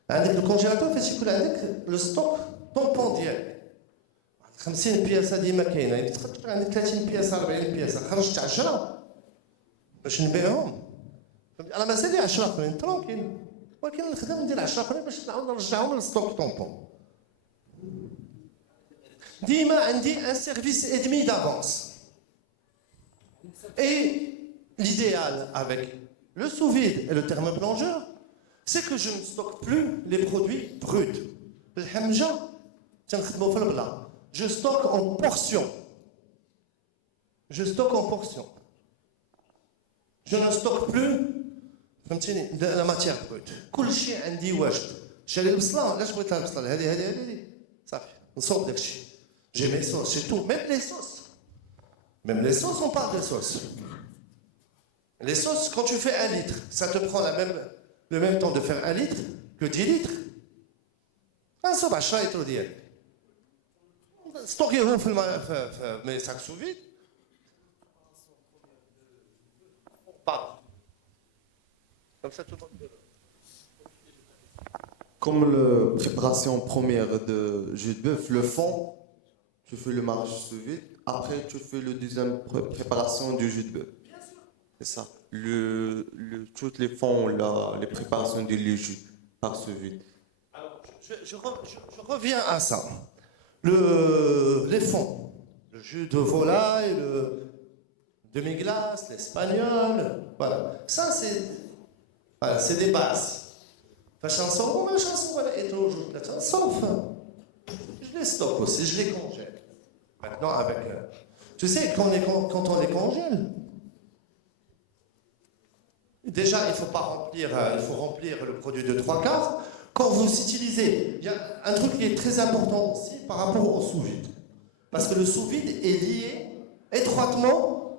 Le congélateur fait que le stock tampon ديالك 50 بياسه ديما كاينه يعني تقدر عندك 30 بياسه 40 بياسه خرجت 10 باش نبيعهم انا مازال لي 10 اخرين ترونكيل ولكن نخدم ندير 10 اخرين باش نعاود نرجعهم للستوك طومبون ديما عندي ان سيرفيس et demi d'avance et l'idéal avec le sous-vide et le thermoplongeur c'est que je ne stocke plus les produits bruts الحمجه تنخدموا في البلا. Je stocke en portions. Je ne stocke plus de la matière brute. كل شيء عندي واجد. شري البصله علاش بغيت البصله هذه صافي نصوب داك الشيء. J'ai mes sauces, c'est tout. Même les sauces. On parle des sauces. Les sauces, quand tu fais 1 litre, ça te prend le même temps de faire 1 litre que 10 litres. نصوب 10 litres ديالك. ستوكيهم في mes sacs sous vide. Pardon. Comme ça tout le monde. comme la préparation première de jus de bœuf, le fond, tu fais le mariage sous vide. Après, tu fais le deuxième préparation du jus de bœuf. C'est ça. Toutes les fonds, les préparations du jus par sous vide. Je reviens à ça. Les fonds, le jus de volaille, le demi-glace, l'espagnol, voilà. Ça, c'est des bases. La chanson, elle est toujours là, sauf, je les stocke aussi, je les congèle. Maintenant, avec, tu sais, quand on les congèle, déjà, il faut remplir le produit de 3/4. Quand vous utilisez, il y a un truc qui est très important aussi par rapport au sous-vide. Parce que le sous-vide est lié étroitement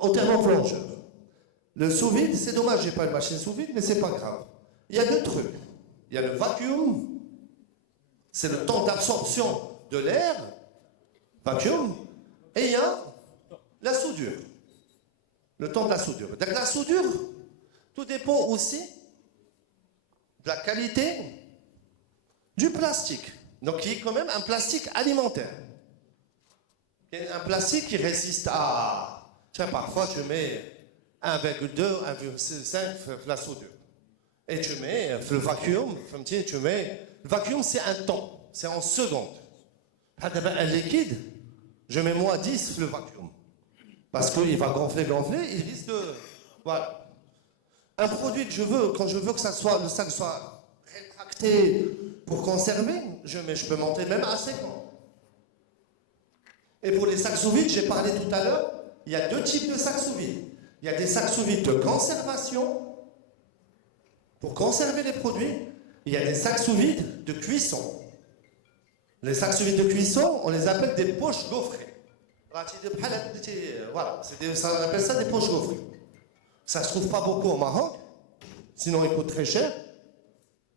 au thermoplongeur. Le sous-vide, c'est dommage, j'ai pas une machine sous-vide, mais c'est pas grave. Il y a deux trucs. Il y a le vacuum, c'est le temps d'absorption de l'air, vacuum, et il y a la soudure. Le temps de la soudure. Donc la soudure, tout dépend aussi de la qualité du plastique. Donc il y a quand même un plastique alimentaire. Un plastique qui résiste à... Tiens, parfois tu mets 1,2, 1,5 la soudure. Et tu mets le vacuum, le vacuum c'est un temps, c'est en secondes. Un liquide, je mets moins 10 le vacuum. Parce qu'il va gonfler, il risque de... Voilà. Un produit que je veux, quand je veux que le sac soit rétracté pour conserver, je peux monter même à 50. Et pour les sacs sous vide, j'ai parlé tout à l'heure, il y a deux types de sacs sous vide. Il y a des sacs sous vide de conservation, pour conserver les produits. Il y a des sacs sous vide de cuisson. Les sacs sous vide de cuisson, on les appelle des poches gaufrées. Voilà, on appelle ça des poches gaufrées. Ça ne se trouve pas beaucoup au Maroc, sinon il coûte très cher.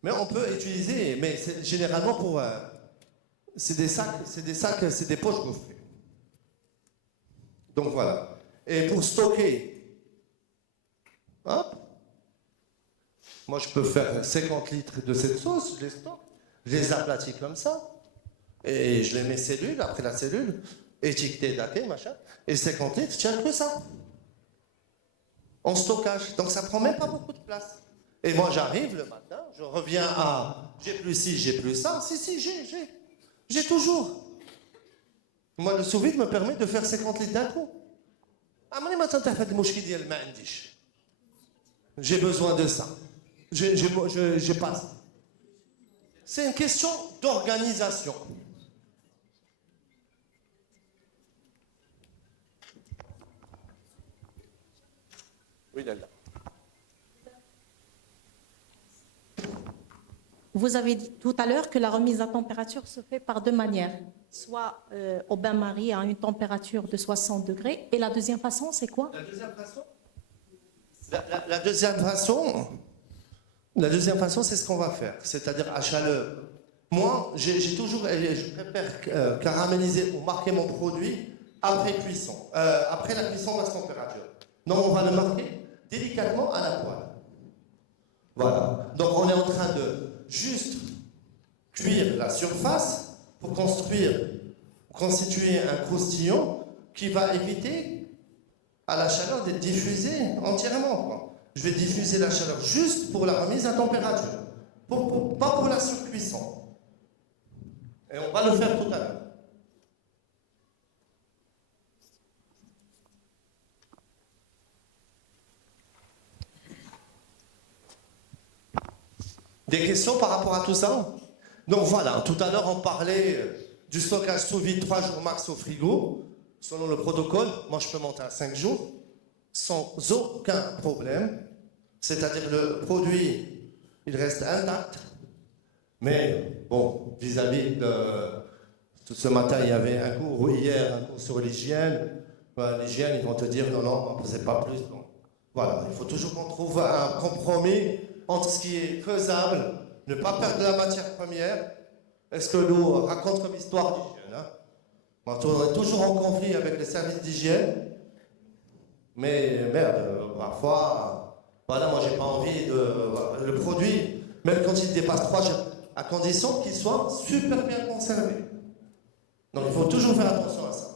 Mais on peut utiliser, mais c'est généralement pour... c'est des poches gaufrées. Donc voilà. Et pour stocker, hop, moi je peux faire 50 litres de cette sauce, je les stocke, je les aplatis comme ça, et je les mets cellule, après la cellule, étiqueté, daté, machin, et 50 litres, tiens que ça. En stockage. Donc ça prend même pas beaucoup de place. Et moi j'arrive le matin, je reviens à j'ai plus ci, j'ai plus ça. Si, j'ai toujours. Moi le sous-vide me permet de faire 50 litres d'un coup. J'ai besoin de ça. Je passe. C'est une question d'organisation. Oui, là. Vous avez dit tout à l'heure que la remise à température se fait par deux manières. Soit au bain-marie à une température de 60 degrés. Et la deuxième façon, c'est quoi? La deuxième façon, c'est ce qu'on va faire. C'est-à-dire à chaleur. Moi, je préfère caraméliser ou marquer mon produit après cuisson. Après la cuisson basse température. Donc on va le marquer délicatement à la poêle. Voilà. Donc on est en train de juste cuire la surface pour constituer un croustillon qui va éviter à la chaleur d'être diffusé entièrement. Je vais diffuser la chaleur juste pour la remise à température, pas pour la surcuisson. Et on va le faire tout à l'heure. Des questions par rapport à tout ça? Donc voilà, tout à l'heure on parlait du stockage sous vide 3 jours max au frigo. Selon le protocole, moi je peux monter à 5 jours sans aucun problème. C'est-à-dire le produit, il reste intact. Mais bon, vis-à-vis de... Ce matin, il y avait un cours, hier, un cours sur l'hygiène. L'hygiène, ils vont te dire non, c'est pas plus. Donc, voilà, il faut toujours qu'on trouve un compromis entre ce qui est faisable, ne pas perdre de la matière première, et ce que nous raconte comme histoire d'hygiène. On est toujours en conflit avec les services d'hygiène, mais merde, parfois, Voilà, moi, j'ai pas envie de. Voilà, le produit, même quand il dépasse 3 jours, à condition qu'il soit super bien conservé. Donc, il faut toujours faire attention à ça.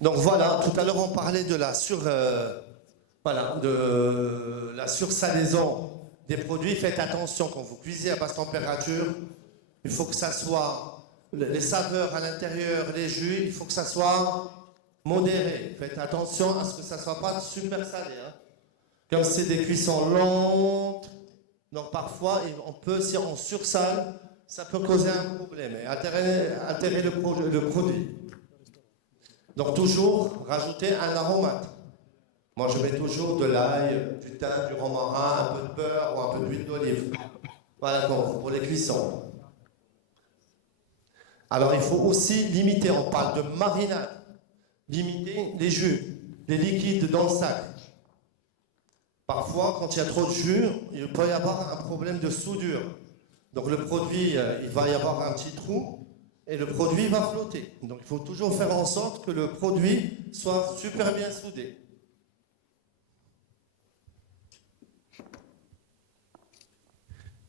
Donc voilà, tout à l'heure on parlait de de la sursalaison des produits. Faites attention quand vous cuisez à basse température. Il faut que ça soit les saveurs à l'intérieur, les jus, il faut que ça soit modéré. Faites attention à ce que ça ne soit pas super salé. Hein. Comme c'est des cuissons lentes, donc parfois on peut, si on sursale, ça peut causer un problème et altérer le produit. Donc toujours rajouter un aromate. Moi je mets toujours de l'ail, du thym, du romarin, un peu de beurre ou un peu d'huile d'olive. Voilà pour les cuissons. Alors il faut aussi limiter, on parle de marinade, limiter les jus, les liquides dans le sac. Parfois quand il y a trop de jus, il peut y avoir un problème de soudure. Donc le produit, il va y avoir un petit trou. Et le produit va flotter. Donc il faut toujours faire en sorte que le produit soit super bien soudé.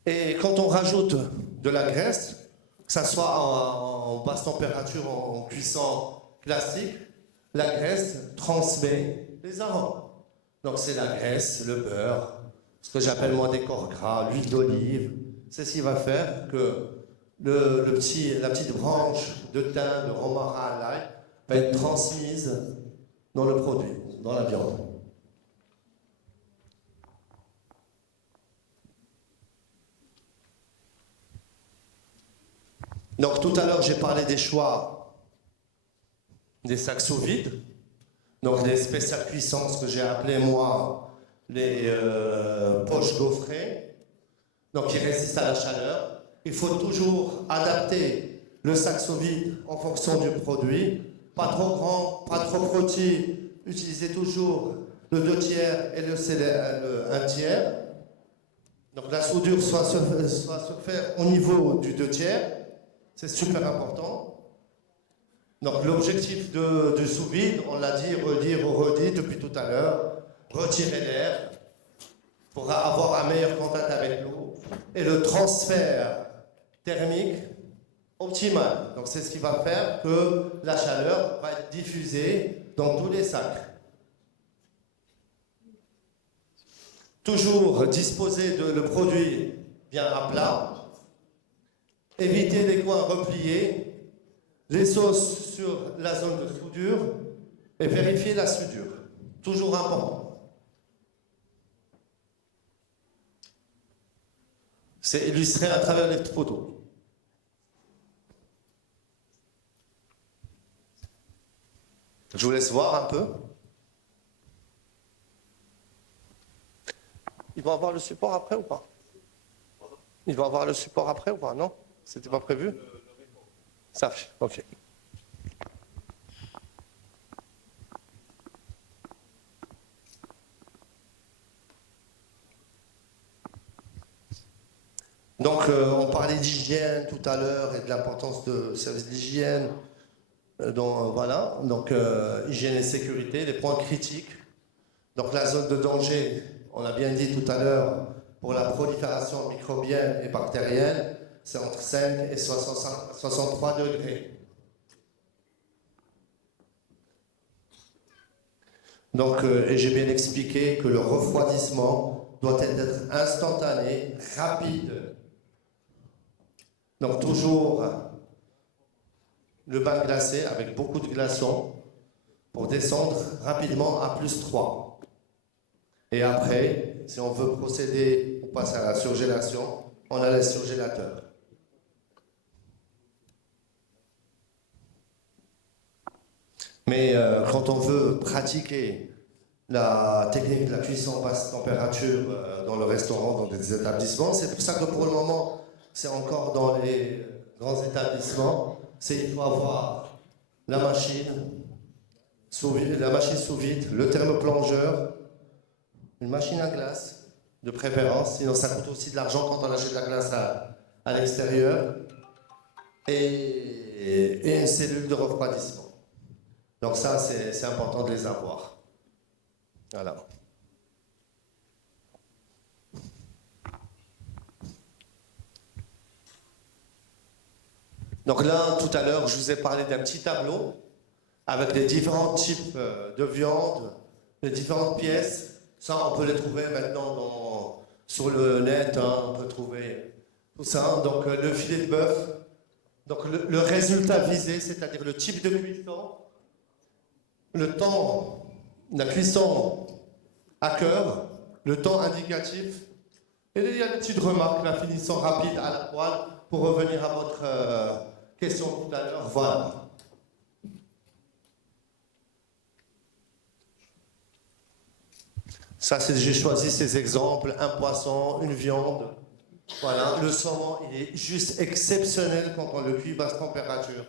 Et quand on rajoute de la graisse, que ce soit en basse température, en cuisson classique, la graisse transmet les arômes. Donc c'est la graisse, le beurre, ce que j'appelle moi des corps gras, l'huile d'olive. C'est ce qui va faire que la petite branche de thym, de romarin à l'ail va être transmise dans le produit, dans la viande. Donc tout à l'heure j'ai parlé des choix des sacs sous vide, donc les spéciales cuissons, ce que j'ai appelé moi les poches gaufrées, donc qui résistent à la chaleur. Il faut toujours adapter le sac sous vide en fonction du produit. Pas trop grand, pas trop petit. Utilisez toujours le 2/3 et le 1/3. Donc la soudure soit se faire au niveau du 2/3. C'est super important. Donc l'objectif du sous vide, on l'a dit, redit depuis tout à l'heure, retirer l'air pour avoir un meilleur contact avec l'eau et le transfert thermique optimal. Donc c'est ce qui va faire que la chaleur va être diffusée dans tous les sacs. Toujours disposer le produit bien à plat. Éviter les coins repliés. Les sauces sur la zone de soudure. Et vérifier la soudure. Toujours important. C'est illustré à travers les photos. Je vous laisse voir un peu. Ils vont avoir le support après ou pas? Ils vont avoir le support après ou pas? Non? C'était pas prévu? Ça fait, ok. Donc, on parlait d'hygiène tout à l'heure et de l'importance de service d'hygiène. Voilà, donc hygiène et sécurité, les points critiques. Donc la zone de danger, on l'a bien dit tout à l'heure, pour la prolifération microbienne et bactérienne, c'est entre 5 et 63 degrés. Donc, et j'ai bien expliqué que le refroidissement doit être instantané, rapide. Donc toujours le bain glacé avec beaucoup de glaçons pour descendre rapidement à +3. Et après, si on veut procéder, on passe à la surgélation, on a le surgélateur. Mais quand on veut pratiquer la technique de la cuisson basse température dans le restaurant, dans des établissements, c'est pour ça que pour le moment, c'est encore dans les grands établissements, il faut avoir la machine sous vide, le thermoplongeur, une machine à glace de préférence, sinon ça coûte aussi de l'argent quand on achète de la glace à l'extérieur, et une cellule de refroidissement. Donc ça, c'est important de les avoir. Voilà. Donc là, tout à l'heure, je vous ai parlé d'un petit tableau avec les différents types de viande, les différentes pièces. Ça, on peut les trouver maintenant sur le net, hein, on peut trouver tout ça. Donc le filet de bœuf, donc le résultat visé, c'est-à-dire le type de cuisson, le temps, la cuisson à cœur, le temps indicatif, et il y a une petite remarque, la finition rapide à la poêle, pour revenir à votre question tout à l'heure. Voilà. Ça, j'ai choisi ces exemples, un poisson, une viande. Voilà, le saumon, il est juste exceptionnel quand on le cuit basse température.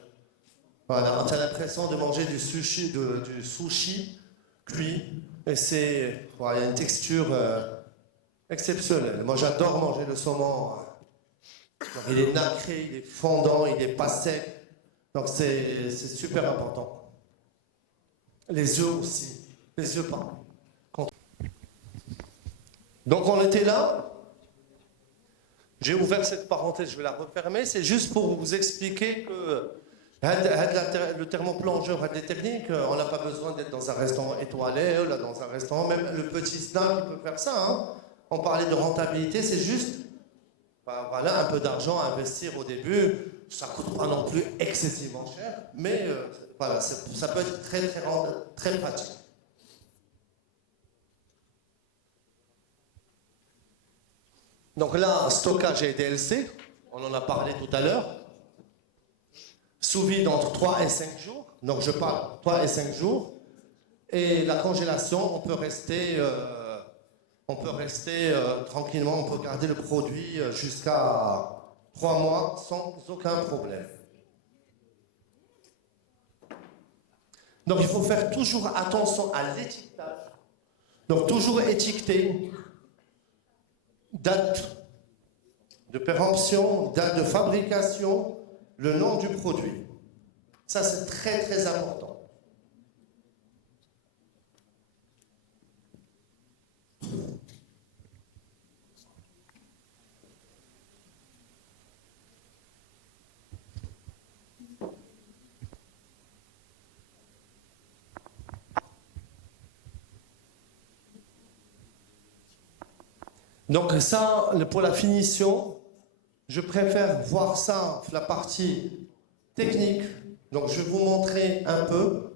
Voilà, on a l'impression de manger du sushi cuit, et voilà, il y a une texture exceptionnelle. Moi, j'adore manger le saumon. Il est nacré, il est fondant, il n'est pas sec. Donc, c'est super important. Les œufs aussi, les œufs pas. Donc on était là, j'ai ouvert cette parenthèse, je vais la refermer, c'est juste pour vous expliquer que le thermoplongeur, les techniques, on n'a pas besoin d'être dans un restaurant étoilé, là, dans un restaurant, même le petit snack peut faire ça. Hein. On parlait de rentabilité, c'est juste voilà, un peu d'argent à investir au début, ça ne coûte pas non plus excessivement cher, mais voilà, ça peut être très pratique. Donc là, stockage et DLC, on en a parlé tout à l'heure. Sous vide entre 3 et 5 jours. Donc je parle 3 et 5 jours. Et la congélation, on peut rester tranquillement, on peut garder le produit jusqu'à 3 mois sans aucun problème. Donc il faut faire toujours attention à l'étiquetage. Donc toujours étiqueter. Date de péremption, date de fabrication, le nom du produit. Ça, c'est très, très important. Donc ça, pour la finition, je préfère voir ça, la partie technique. Donc je vais vous montrer un peu.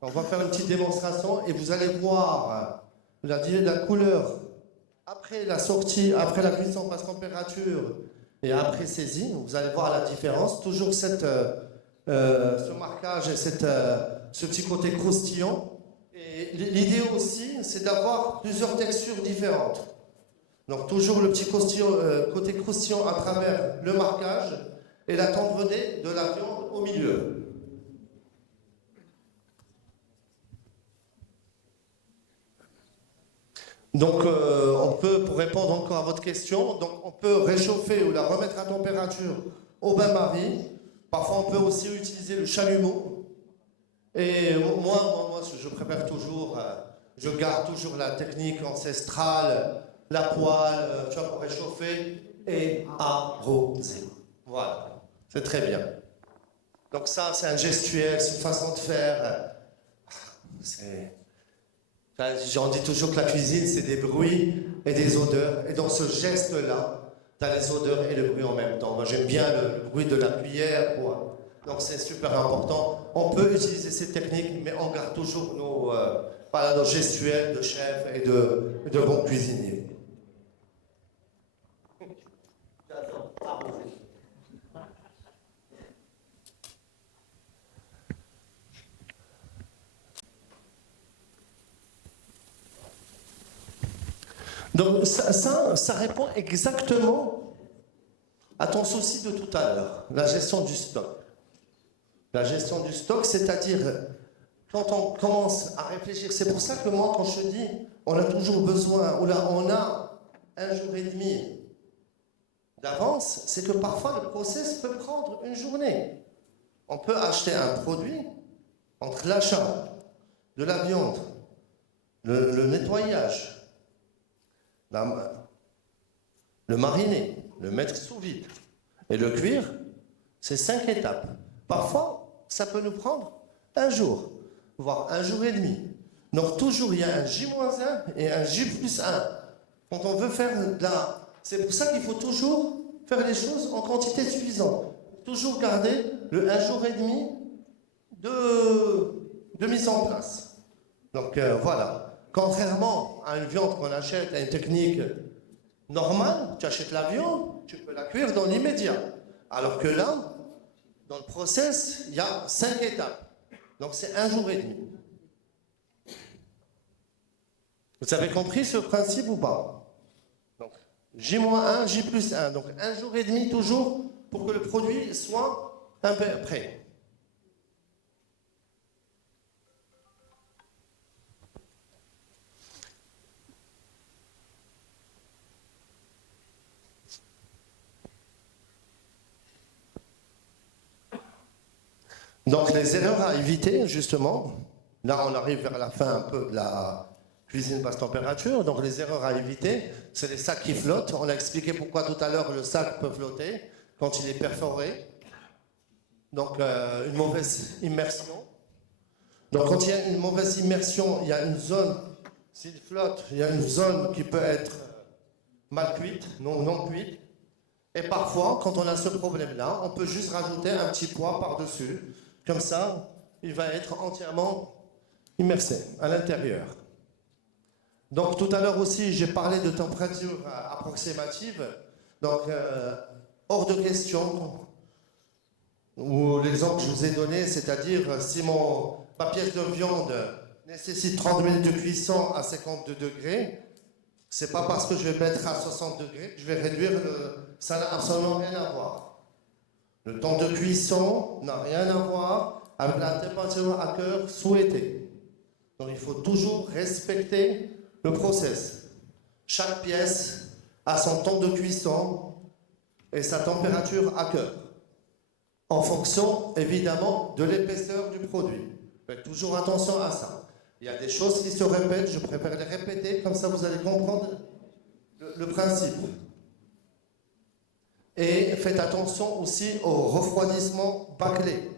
On va faire une petite démonstration et vous allez voir la couleur après la sortie, après la cuisson basse température et après saisie. Vous allez voir la différence. Toujours ce marquage et ce petit côté croustillant. Et l'idée aussi, c'est d'avoir plusieurs textures différentes. Donc toujours le petit côté croustillant à travers le marquage et la tendreté de la viande au milieu. Donc on peut, pour répondre encore à votre question, donc on peut réchauffer ou la remettre à température au bain-marie. Parfois on peut aussi utiliser le chalumeau. Et moi je préfère toujours, je garde toujours la technique ancestrale, la poêle, tu vois, pour réchauffer et arroser. Voilà, c'est très bien. Donc ça, c'est un gestuel, c'est une façon de faire. J'en dis toujours que la cuisine, c'est des bruits et des odeurs. Et dans ce geste-là, tu as les odeurs et le bruit en même temps. Moi, j'aime bien le bruit de la cuillère. Donc c'est super important. On peut utiliser ces techniques, mais on garde toujours nos gestuels de chef et de bons cuisiniers. Donc ça répond exactement à ton souci de tout à l'heure, la gestion du stock. La gestion du stock, c'est-à-dire quand on commence à réfléchir, c'est pour ça que moi quand je dis on a toujours besoin, ou là on a un jour et demi d'avance, c'est que parfois le process peut prendre une journée. On peut acheter un produit entre l'achat de la viande, le nettoyage, le mariner, le mettre sous vide et le cuire, c'est 5 étapes. Parfois, ça peut nous prendre un jour, voire un jour et demi. Donc toujours, il y a un J-1 et un J+1. Quand on veut faire de la... C'est pour ça qu'il faut toujours faire les choses en quantité suffisante. Toujours garder le 1 jour et demi de mise en place. Donc voilà. Contrairement à une viande qu'on achète à une technique normale, tu achètes la viande, tu peux la cuire dans l'immédiat. Alors que là, dans le process, il y a 5 étapes. Donc c'est 1 jour et demi. Vous avez compris ce principe ou pas? Donc J-1, J+1. Donc 1 jour et demi toujours pour que le produit soit un peu prêt. Donc les erreurs à éviter, justement, là on arrive vers la fin un peu de la cuisine basse température, donc les erreurs à éviter, c'est les sacs qui flottent. On a expliqué pourquoi tout à l'heure le sac peut flotter quand il est perforé. Donc une mauvaise immersion. Donc quand il y a une mauvaise immersion, il y a une zone, s'il flotte, il y a une zone qui peut être mal cuite, non cuite. Et parfois, quand on a ce problème-là, on peut juste rajouter un petit poids par-dessus. Comme ça, il va être entièrement immersé à l'intérieur. Donc tout à l'heure aussi, j'ai parlé de température approximative. Donc hors de question, ou l'exemple que je vous ai donné, c'est-à-dire si ma pièce de viande nécessite 30 minutes de cuisson à 52 degrés, c'est pas parce que je vais mettre à 60 degrés que je vais réduire ça n'a absolument rien à voir. Le temps de cuisson n'a rien à voir avec la température à cœur souhaitée. Donc il faut toujours respecter le process. Chaque pièce a son temps de cuisson et sa température à cœur, en fonction évidemment de l'épaisseur du produit. Faites toujours attention à ça. Il y a des choses qui se répètent, je préfère les répéter, comme ça vous allez comprendre le principe. Et faites attention aussi au refroidissement bâclé.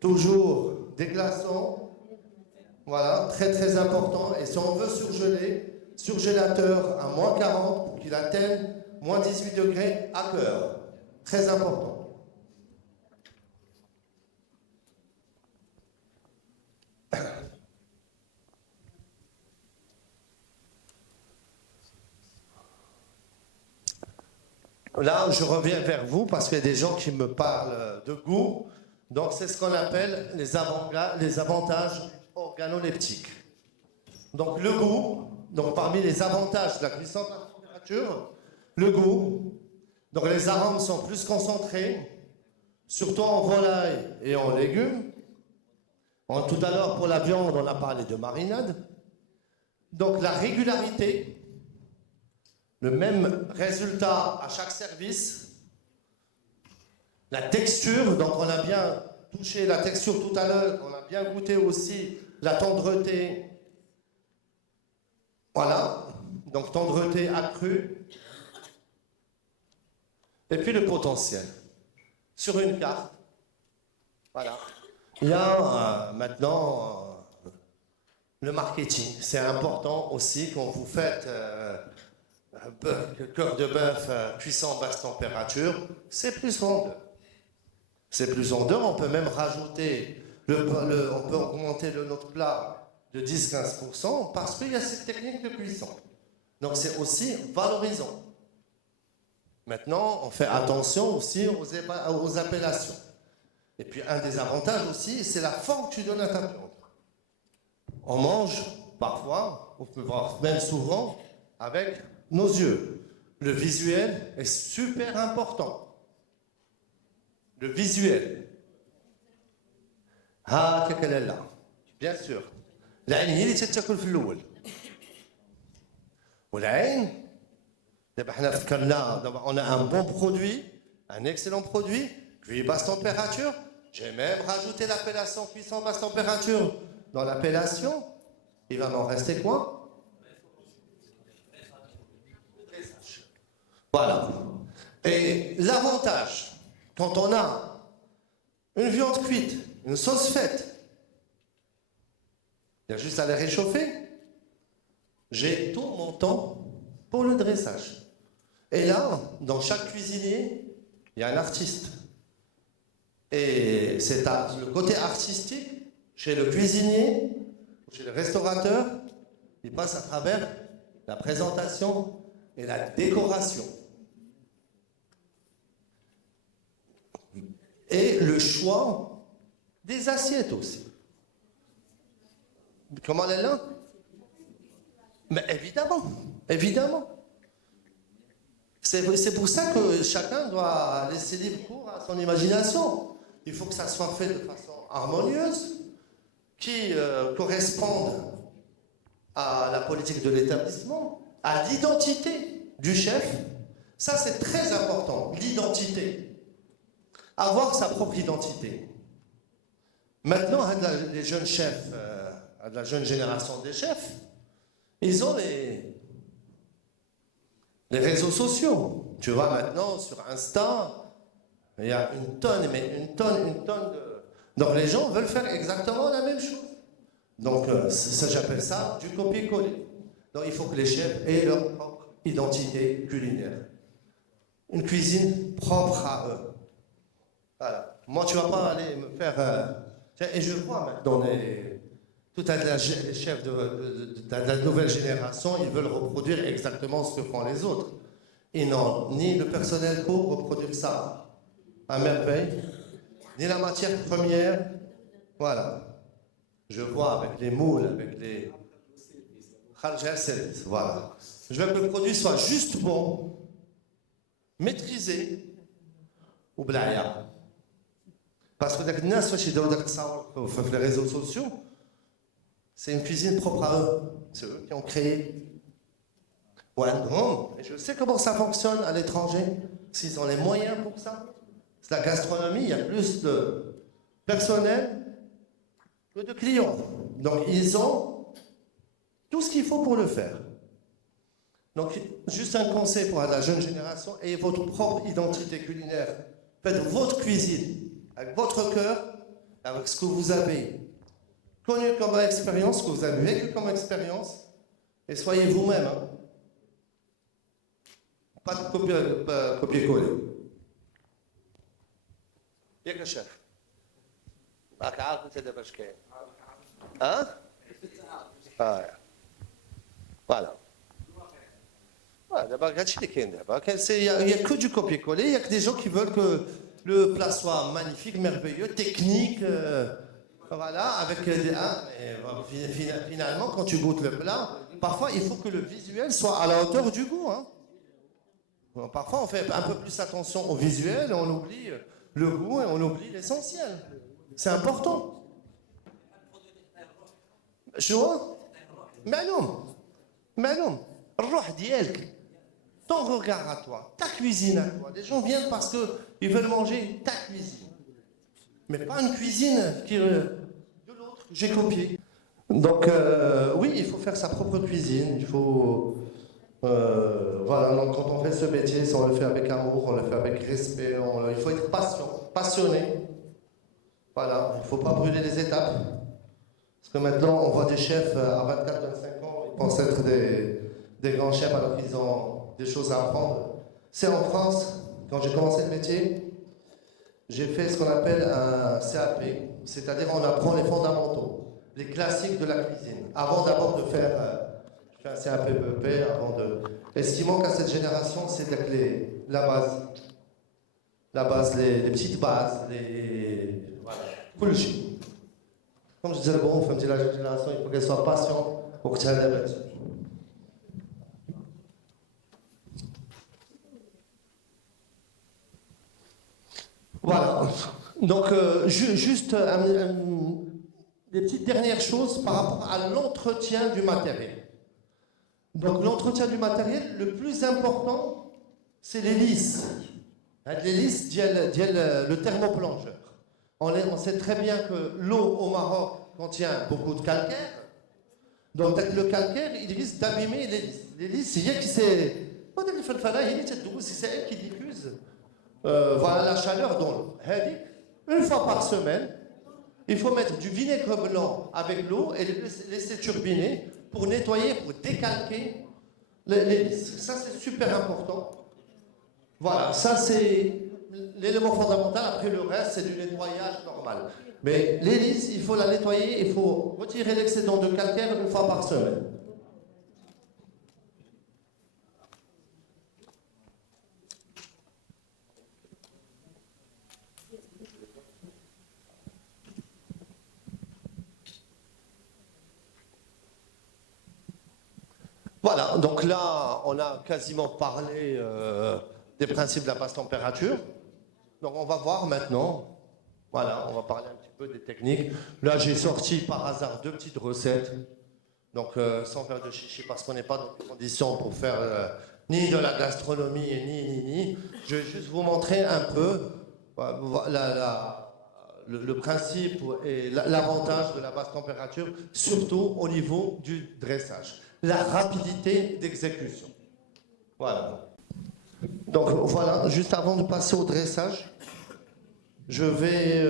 Toujours des glaçons, voilà, très très important. Et si on veut surgeler, surgélateur à moins 40 pour qu'il atteigne moins 18 degrés à cœur. Très important. Là, je reviens vers vous parce qu'il y a des gens qui me parlent de goût. Donc, c'est ce qu'on appelle les avantages organoleptiques. Donc, le goût, donc parmi les avantages de la cuisson à basse température, le goût. Donc, les arômes sont plus concentrés, surtout en volaille et en légumes. Tout à l'heure, pour la viande, on a parlé de marinade. Donc, la régularité. Le même résultat à chaque service. La texture, donc on a bien touché la texture tout à l'heure, on a bien goûté aussi la tendreté. Voilà, donc tendreté accrue. Et puis le potentiel. Sur une carte, voilà. Il y a maintenant le marketing. C'est important aussi quand vous faites... cœur de bœuf cuisson à basse température, c'est plus vendeur. C'est plus vendeur, on peut même rajouter, on peut augmenter notre plat de 10-15% parce qu'il y a cette technique de cuisson. Donc c'est aussi valorisant. Maintenant, on fait attention aussi aux appellations. Et puis un des avantages aussi, c'est la forme que tu donnes à ta viande. On mange parfois, on peut voir même souvent, avec nos yeux. Le visuel est super important. Le visuel. Bien sûr. العين هي اللي تتاكل في الاول والعين دابا حنا فكرنا دابا on a un bon produit, un excellent produit, cuit basse température. J'ai même rajouté l'appellation cuisson basse température. Dans l'appellation, il va m'en rester quoi? Voilà. Et l'avantage, quand on a une viande cuite, une sauce faite, il y a juste à les réchauffer. J'ai tout mon temps pour le dressage. Et là, dans chaque cuisinier, il y a un artiste. Et c'est le côté artistique, chez le cuisinier, chez le restaurateur, il passe à travers la présentation et la décoration. Et le choix des assiettes aussi. Comment elle est là? Mais évidemment, évidemment. C'est pour ça que chacun doit laisser libre cours à son imagination. Il faut que ça soit fait de façon harmonieuse, qui corresponde à la politique de l'établissement, à l'identité du chef. Ça, c'est très important, l'identité. Avoir sa propre identité. Maintenant, les jeunes chefs, la jeune génération des chefs, ils ont les réseaux sociaux. Tu vois, maintenant, sur Insta, il y a une tonne de... Donc les gens veulent faire exactement la même chose. Donc ça, j'appelle ça du copier-coller. Donc il faut que les chefs aient leur propre identité culinaire. Une cuisine propre à eux. Voilà. Moi, tu ne vas pas aller me faire... Et je vois maintenant les chefs de la nouvelle génération, ils veulent reproduire exactement ce que font les autres. Ils n'ont ni le personnel pour reproduire ça à merveille, ni la matière première. Voilà. Je vois avec les moules, avec les... Voilà. Je veux que le produit soit juste bon, maîtrisé, ou blaya. Parce que les réseaux sociaux, c'est une cuisine propre à eux. C'est eux qui ont créé. Ouais, non. Et je sais comment ça fonctionne à l'étranger. S'ils ont les moyens pour ça. C'est la gastronomie, il y a plus de personnel que de clients. Donc ils ont tout ce qu'il faut pour le faire. Donc juste un conseil pour la jeune génération, ayez votre propre identité culinaire. Faites votre cuisine avec votre cœur, avec ce que vous avez connu comme expérience, ce que vous avez vécu comme expérience, et soyez vous-même. Hein. Pas de copier-coller. ياك الشيف راك عارف انت دابا اش كاين ها فوالا دابا هادشي اللي كاين دابا il y a que du copier-coller, il y a que des gens qui veulent que le plat soit magnifique, merveilleux, technique, voilà, avec finalement quand tu goûtes le plat, parfois il faut que le visuel soit à la hauteur du goût. Hein. Parfois on fait un peu plus attention au visuel, on oublie le goût et on oublie l'essentiel. C'est important. شو؟ معلوم الروح ديالك. Ton regard à toi, ta cuisine à toi. Les gens viennent parce qu'ils veulent manger ta cuisine. Mais pas une cuisine de l'autre, j'ai copié. Donc, oui, il faut faire sa propre cuisine. Il faut... voilà, donc quand on fait ce métier, on le fait avec amour, on le fait avec respect. Il faut être passionné. Voilà, il ne faut pas brûler les étapes. Parce que maintenant, on voit des chefs à 24-25 ans, ils pensent être des grands chefs alors qu'ils ont des choses à apprendre. C'est en France, quand j'ai commencé le métier, j'ai fait ce qu'on appelle un CAP, c'est-à-dire on apprend les fondamentaux, les classiques de la cuisine. Avant d'abord de faire, je fais un CAP BEP, avant de... Et ce qui manque à cette génération, c'est la base, les petites bases, voilà. Comme je disais, bon, la génération, il faut qu'elle soit patiente pour que ça aille. Voilà. Donc, juste des petites dernières choses par rapport à l'entretien du matériel. Donc l'entretien du matériel, le plus important, c'est l'hélice. L'hélice, le thermoplongeur. On sait très bien que l'eau au Maroc contient beaucoup de calcaire. Donc le calcaire, il risque d'abîmer l'hélice. L'hélice, c'est elle qui c'est elle qui diffuse voilà, la chaleur dans l'eau. Une fois par semaine, il faut mettre du vinaigre blanc avec l'eau et laisser turbiner pour nettoyer, pour décalquer l'hélice. Ça, c'est super important. Voilà, ça c'est l'élément fondamental. Après le reste, c'est du nettoyage normal. Mais l'hélice, il faut la nettoyer, il faut retirer l'excédent de calcaire une fois par semaine. Voilà, donc là, on a quasiment parlé des principes de la basse température. Donc on va voir maintenant, voilà, on va parler un petit peu des techniques. Là, j'ai sorti par hasard 2 petites recettes, donc sans faire de chichi, parce qu'on n'est pas dans les conditions pour faire ni de la gastronomie, ni. Je vais juste vous montrer un peu le principe et l'avantage de la basse température, surtout au niveau du dressage. La rapidité d'exécution. Voilà. Donc voilà, juste avant de passer au dressage, je vais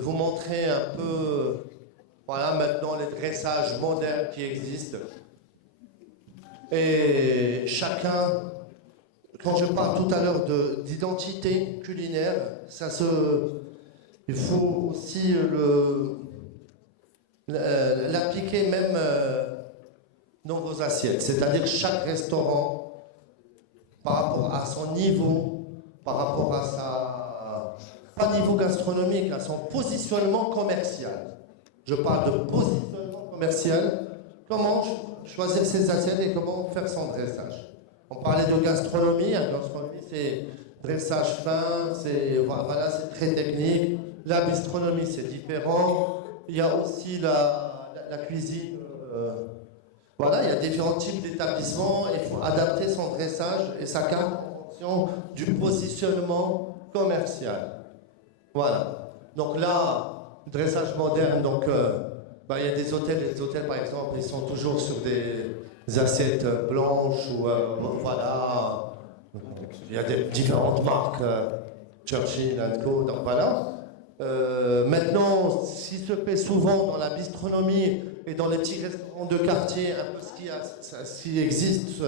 vous montrer un peu, voilà, maintenant les dressages modernes qui existent. Et chacun, quand je parle tout à l'heure d'identité culinaire, il faut aussi l'appliquer même dans vos assiettes. C'est-à-dire chaque restaurant, par rapport à son niveau, par rapport à pas niveau gastronomique, à son positionnement commercial. Je parle de positionnement commercial. Comment choisir ses assiettes et comment faire son dressage. On parlait de gastronomie. La gastronomie, c'est dressage fin, c'est très technique. La bistronomie, c'est différent. Il y a aussi la cuisine. Voilà, il y a différents types d'établissements. Il faut adapter son dressage et sa carte en fonction du positionnement commercial. Voilà. Donc là, dressage moderne, donc il y a des hôtels par exemple, ils sont toujours sur des assiettes blanches ou voilà. Il y a différentes marques, Churchill & Co. Donc voilà. Maintenant, ce qui se fait souvent dans la bistronomie et dans les petits restaurants de quartier, un peu ce qui existe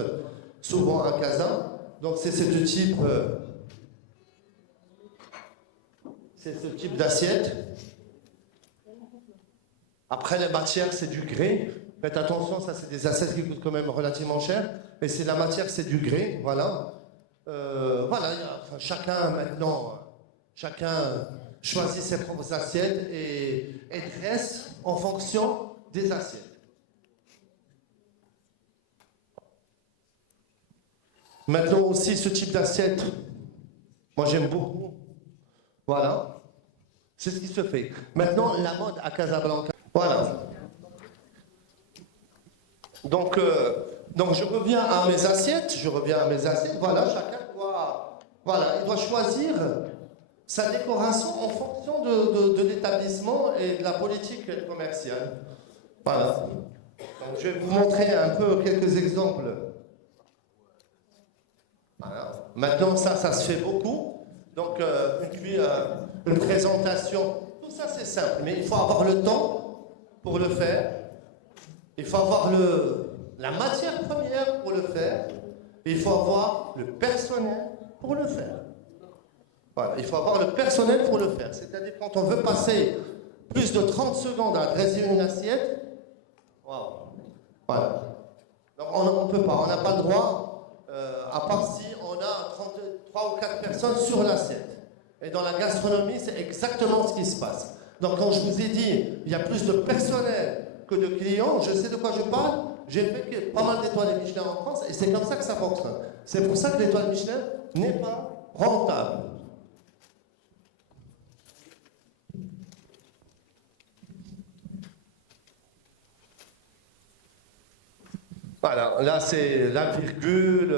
souvent à Casa. Donc c'est ce type. C'est ce type d'assiette. Après, les matières, c'est du grès. Faites attention, ça, c'est des assiettes qui coûtent quand même relativement cher. Mais c'est la matière, c'est du grès. Voilà. Chacun, maintenant, choisit ses propres assiettes et dresse en fonction des assiettes. Maintenant aussi, ce type d'assiette, moi, j'aime beaucoup. Voilà, c'est ce qui se fait. Maintenant, la mode à Casablanca. Voilà. Donc je reviens à mes assiettes. Voilà, chacun il doit choisir sa décoration en fonction de l'établissement et de la politique commerciale. Voilà. Donc je vais vous montrer un peu quelques exemples. Voilà. Maintenant, ça se fait beaucoup. Donc, une présentation, tout ça c'est simple, mais il faut avoir le temps pour le faire. Il faut avoir la matière première pour le faire. Et il faut avoir le personnel pour le faire. Voilà, il faut avoir le personnel pour le faire. C'est-à-dire quand on veut passer plus de 30 secondes à dresser une assiette, voilà. Donc on ne peut pas, on n'a pas le droit, à part si on a 3 ou 4 personnes sur l'assiette. Et dans la gastronomie, c'est exactement ce qui se passe. Donc quand je vous ai dit, il y a plus de personnel que de clients, je sais de quoi je parle. J'ai fait pas mal d'étoiles Michelin en France et c'est comme ça que ça fonctionne. C'est pour ça que l'étoile Michelin n'est pas rentable. Voilà, là c'est la virgule,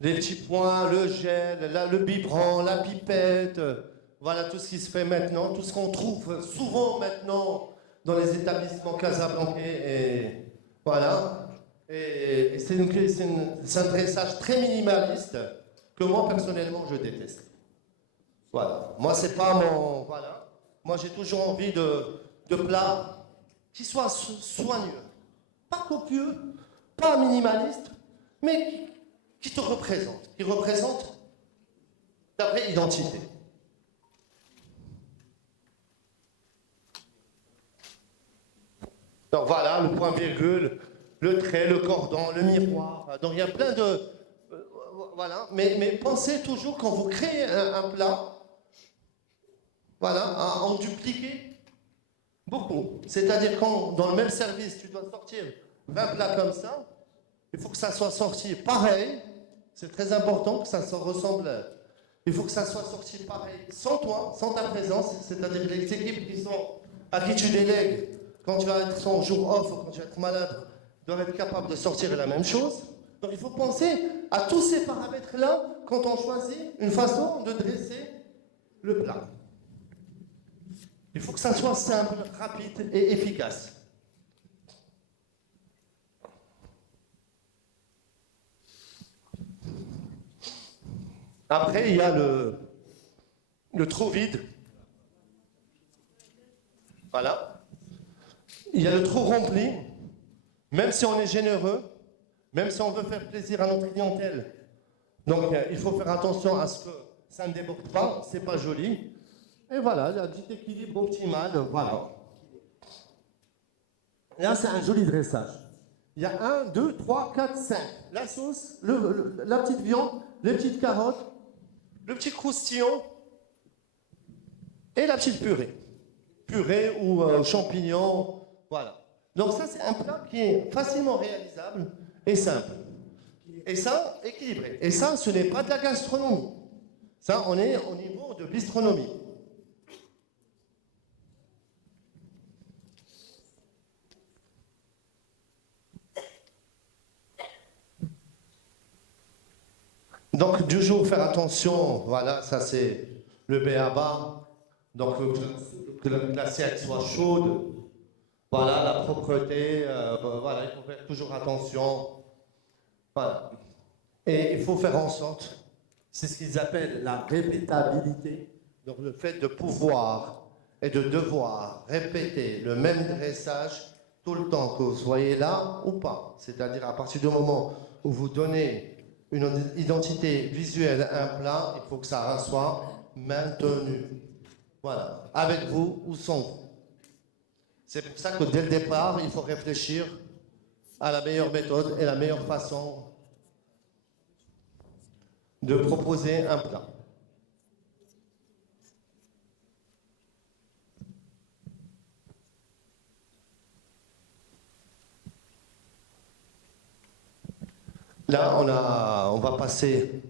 les petits points, le gel, là, le biberon, la pipette, voilà tout ce qui se fait maintenant, tout ce qu'on trouve souvent maintenant dans les établissements casablancais. Et voilà. Et c'est un dressage très minimaliste que moi personnellement je déteste. Voilà. Moi c'est pas mon. Voilà. Moi j'ai toujours envie de plats qui soient soigneux, pas copieux, pas minimaliste, mais qui te représente, qui représente ta vraie identité. Donc voilà, le point virgule, le trait, le cordon, le miroir. Donc il y a plein de... voilà, mais pensez toujours quand vous créez un plat, voilà, à en dupliquer beaucoup. C'est-à-dire quand dans le même service, tu dois sortir 20 plats comme ça, il faut que ça soit sorti pareil. C'est très important que ça se ressemble. Il faut que ça soit sorti pareil, sans toi, sans ta présence, c'est-à-dire les équipes à qui tu délègues, quand tu vas être son jour off ou quand tu vas être malade, doivent être capables de sortir la même chose. Donc il faut penser à tous ces paramètres-là quand on choisit une façon de dresser le plat. Il faut que ça soit simple, rapide et efficace. Après, il y a le trou vide. Voilà. Il y a le trou rempli. Même si on est généreux, même si on veut faire plaisir à notre clientèle. Donc, il faut faire attention à ce que ça ne déborde pas, c'est pas joli. Et voilà, il y a un petit équilibre optimal. Voilà. Là, c'est un joli dressage. Il y a 1, 2, 3, 4, 5. La sauce, la petite viande, les petites carottes, le petit croustillon et la petite purée. Purée ou champignons, voilà. Donc ça, c'est un plat qui est facilement réalisable et simple. Et ça, équilibré. Et ça, ce n'est pas de la gastronomie. Ça, on est au niveau de bistronomie. Donc, toujours faire attention, voilà, ça c'est le b.a.-ba. Donc, que l'assiette soit chaude, voilà, la propreté, voilà, il faut faire toujours attention. Voilà. Et il faut faire en sorte, c'est ce qu'ils appellent la répétabilité, donc le fait de pouvoir et de devoir répéter le même dressage tout le temps, que vous soyez là ou pas. C'est-à-dire à partir du moment où vous donnez une identité visuelle à un plat, il faut que ça soit maintenu. Voilà, avec vous ou sans vous. C'est pour ça que dès le départ, il faut réfléchir à la meilleure méthode et la meilleure façon de proposer un plat. Là, on va passer,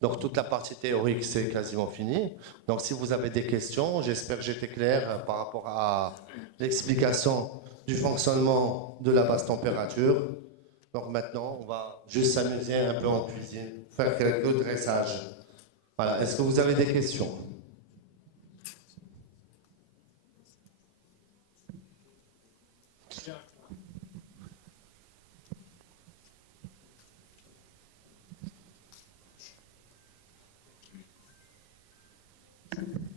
donc toute la partie théorique, c'est quasiment fini. Donc si vous avez des questions, j'espère que j'étais clair par rapport à l'explication du fonctionnement de la basse température. Donc maintenant, on va juste s'amuser un peu en cuisine, faire quelques dressages. Voilà, est-ce que vous avez des questions?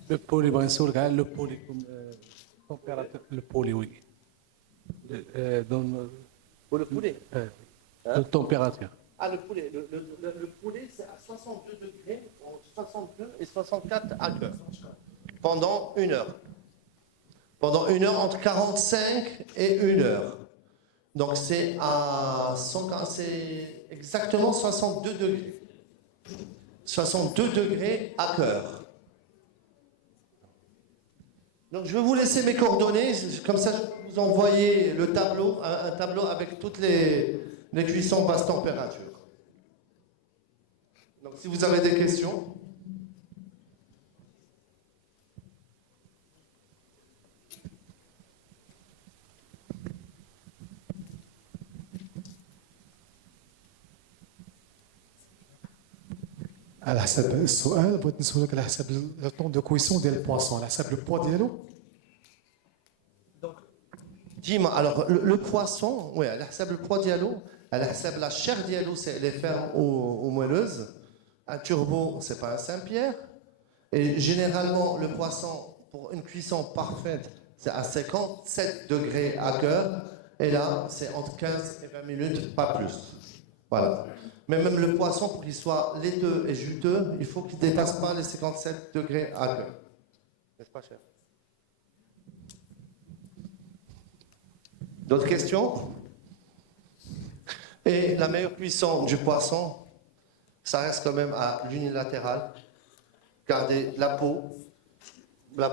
Le poli, bien sûr, le poli, température, le poli, oui. Pour le poulet? De température. Ah, le poulet. Le poulet, c'est à 62 degrés, entre 62 et 64 à cœur, pendant 1 heure. Pendant 1 heure, entre 45 et 1 heure. Donc c'est c'est exactement 62 degrés. 62 degrés à cœur. Donc je vais vous laisser mes coordonnées, comme ça je vais vous envoyer le tableau, un tableau avec toutes les cuissons basse température. Donc si vous avez des questions. على حسب السؤال بغيت نسولك على حسب لو طون دو كويسون ديال البواسون على حسب لو بوا ديالو. Dis-moi, alors le poisson, oui, elle a le poids dialo, elle a la chair dialo, c'est les fermes ou moelleuses. Un turbo, c'est pas un Saint-Pierre. Et généralement, le poisson, pour une cuisson parfaite, c'est à 57 degrés à cœur. Et là, c'est entre 15 et 20 minutes, pas plus. Voilà. Mais même le poisson, pour qu'il soit laiteux et juteux, il faut qu'il ne dépasse pas les 57 degrés à cœur. N'est-ce pas, cher? D'autres questions? Et la meilleure cuisson du poisson, ça reste quand même à l'unilatéral. Garder la peau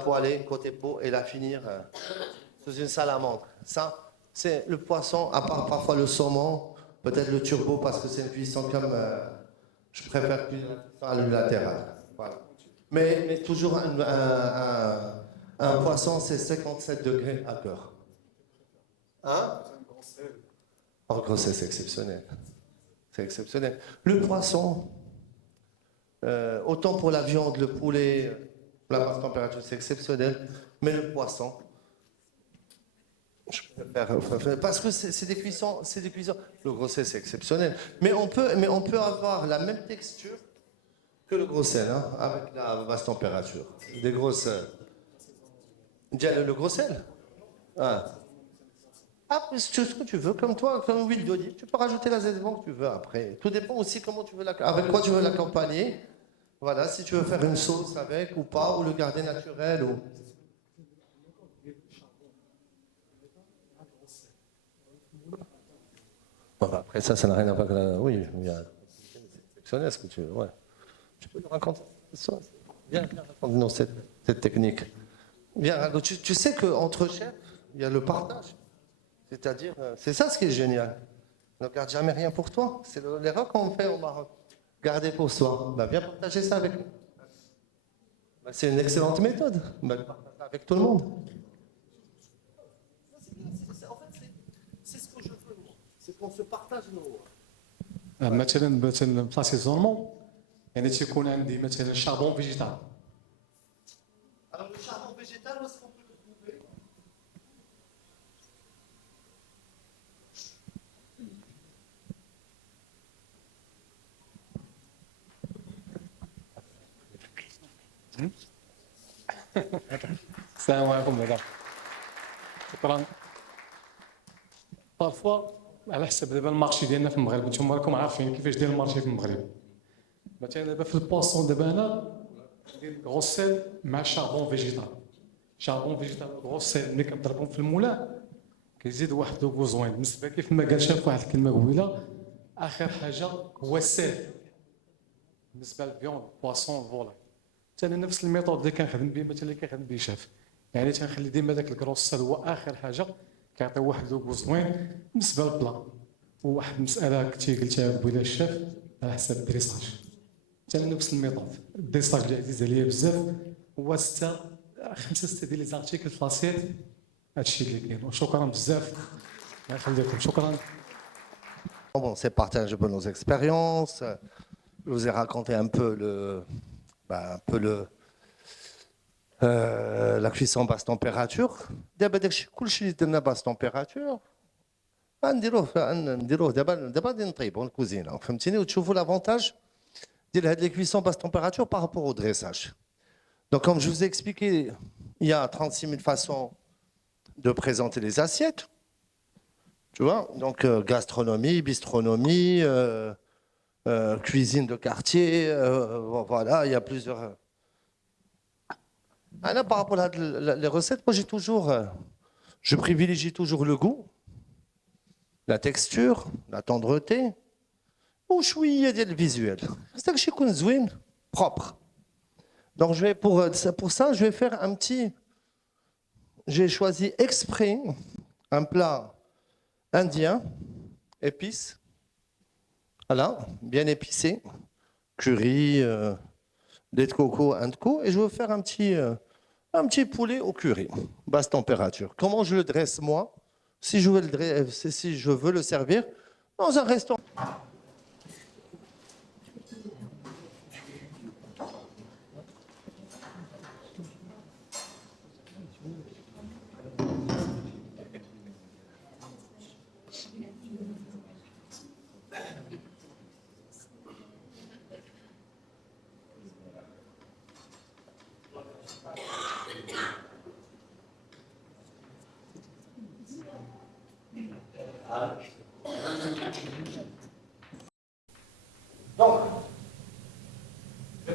poêlée, côté peau, et la finir sous une salamandre. Ça, c'est le poisson, à part parfois le saumon, peut-être le turbo, parce que c'est une cuisson comme... je préfère cuire à l'unilatéral. Voilà. Mais toujours un poisson, c'est 57 degrés à cœur. Hein? En gros, c'est exceptionnel. C'est exceptionnel. Le poisson, autant pour la viande, le poulet, la basse température, c'est exceptionnel. Mais le poisson, je préfère, parce que c'est des cuissons, Le gros sel, c'est exceptionnel. Mais on peut avoir la même texture que le gros sel, hein, avec la basse température. Des grosses. Le gros sel? Ah. Après, ce que tu veux, comme toi, comme huile d'olive, tu peux rajouter les éléments que tu veux après. Tout dépend aussi comment tu veux avec quoi tu veux l'accompagner. Voilà, si tu veux faire une sauce avec ou pas, ou le garder naturel. Ou... Bon, après ça n'a rien à voir avec la... Oui, il y a... c'est exceptionnel ce que tu veux. Ouais. Tu peux nous raconter ça? Viens, raconte-nous cette technique. Viens, tu sais qu'entre chefs, il y a le partage. C'est-à-dire, c'est ça ce qui est génial. Ne garde jamais rien pour toi. C'est l'erreur qu'on fait au Maroc. Garder pour soi. Bah, viens partager ça avec nous. Bah, c'est une excellente méthode. Bah, partager avec tout le monde. En fait, c'est ce que je veux, moi. C'est qu'on se partage nos... مثلا بلاصي زونمون يعني تيكون عندي مثلا شابون فيجيتال. Alors, le charbon végétal, où est-ce qu'on peut le trouver? السلام عليكم بعدا. شكرا. بارفوا على حسب دابا المارشي ديالنا في المغرب، نتوما راكم عارفين كيفاش داير المارشي في المغرب. مثلا دابا في البواسون دابا هنا ندير غوسيل مع شاربون فيجيتال. شاربون فيجيتال غوسيل ملي كنضربهم في المولان كيزيد واحد لوغو زوين. بالنسبه كيف ما قال شاف واحد الكلمه قبيله، اخر حاجه هو السيل بالنسبه للفيون بواسون فولا. ثاني نفس الميثود اللي كنخدم به مثلا اللي كنخدم به شاف، يعني تنخلي ديما داك الكروسال هو اخر حاجه كيعطي واحد لوغو زوين بالنسبه للبلا. وواحد المساله كنتي قلتها قبيله الشاف على حسب الدريساج، ثاني نفس الميثود. الدريساج اللي عزيز عليا بزاف هو 5 ديال لي زارتيكل فاسيت. هادشي اللي كاين. وشكرا بزاف، الله يخليكم. شكرا. Bon, c'est partager un peu nos expériences. Je vous ai raconté un peu la cuisson basse température. دابا داكشي كلشي اللي درنا basse température نديروه دابا نطيبوا نكوزينو، فهمتيني؟ وتشوفوا l'avantagage ديال هاد les cuissons basse température par rapport au dressage. Donc comme je vous ai expliqué, il y a 36 000 façons de présenter les assiettes. Tu vois, donc gastronomie, bistronomie, cuisine de quartier, voilà, il y a plusieurs. Là, par rapport à les recettes, moi je privilégie toujours le goût, la texture, la tendreté, ou شوية ديال visuel. C'est ça que je suis زوين, propre. Donc pour ça, je vais faire un petit. J'ai choisi exprès un plat indien, épices, voilà, bien épicé, curry, lait de coco, indco, et je vais faire un petit poulet au curry, basse température. Comment je le dresse moi? Si je veux le servir dans un restaurant.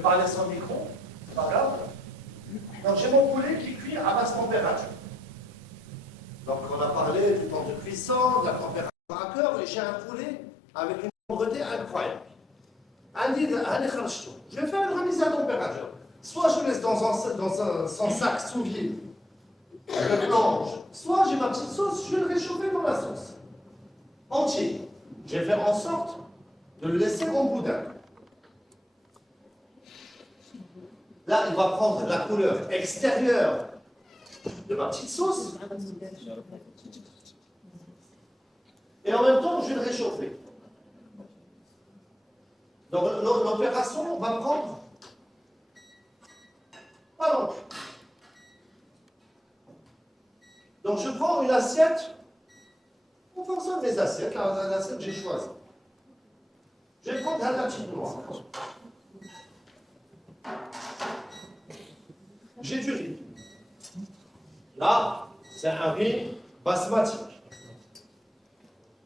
parler sans micro, c'est pas grave. Donc j'ai mon poulet qui cuit à basse température. Donc on a parlé du temps de cuisson, de la température à cœur, et j'ai un poulet avec une pauvreté incroyable. Je vais faire une remise à température. Soit je laisse dans son sac sous vide, je le plonge, soit j'ai ma petite sauce, je vais le réchauffer dans la sauce. Entier. Je vais faire en sorte de le laisser en boudin. Là, il va prendre la couleur extérieure de ma petite sauce. Et en même temps, je vais le réchauffer. Donc l'opération va prendre pas longtemps. Donc je prends une assiette, en fonction de mes assiettes, l'assiette que j'ai choisie. Je vais prendre la petite noire. J'ai du riz. Là, c'est un riz basmati.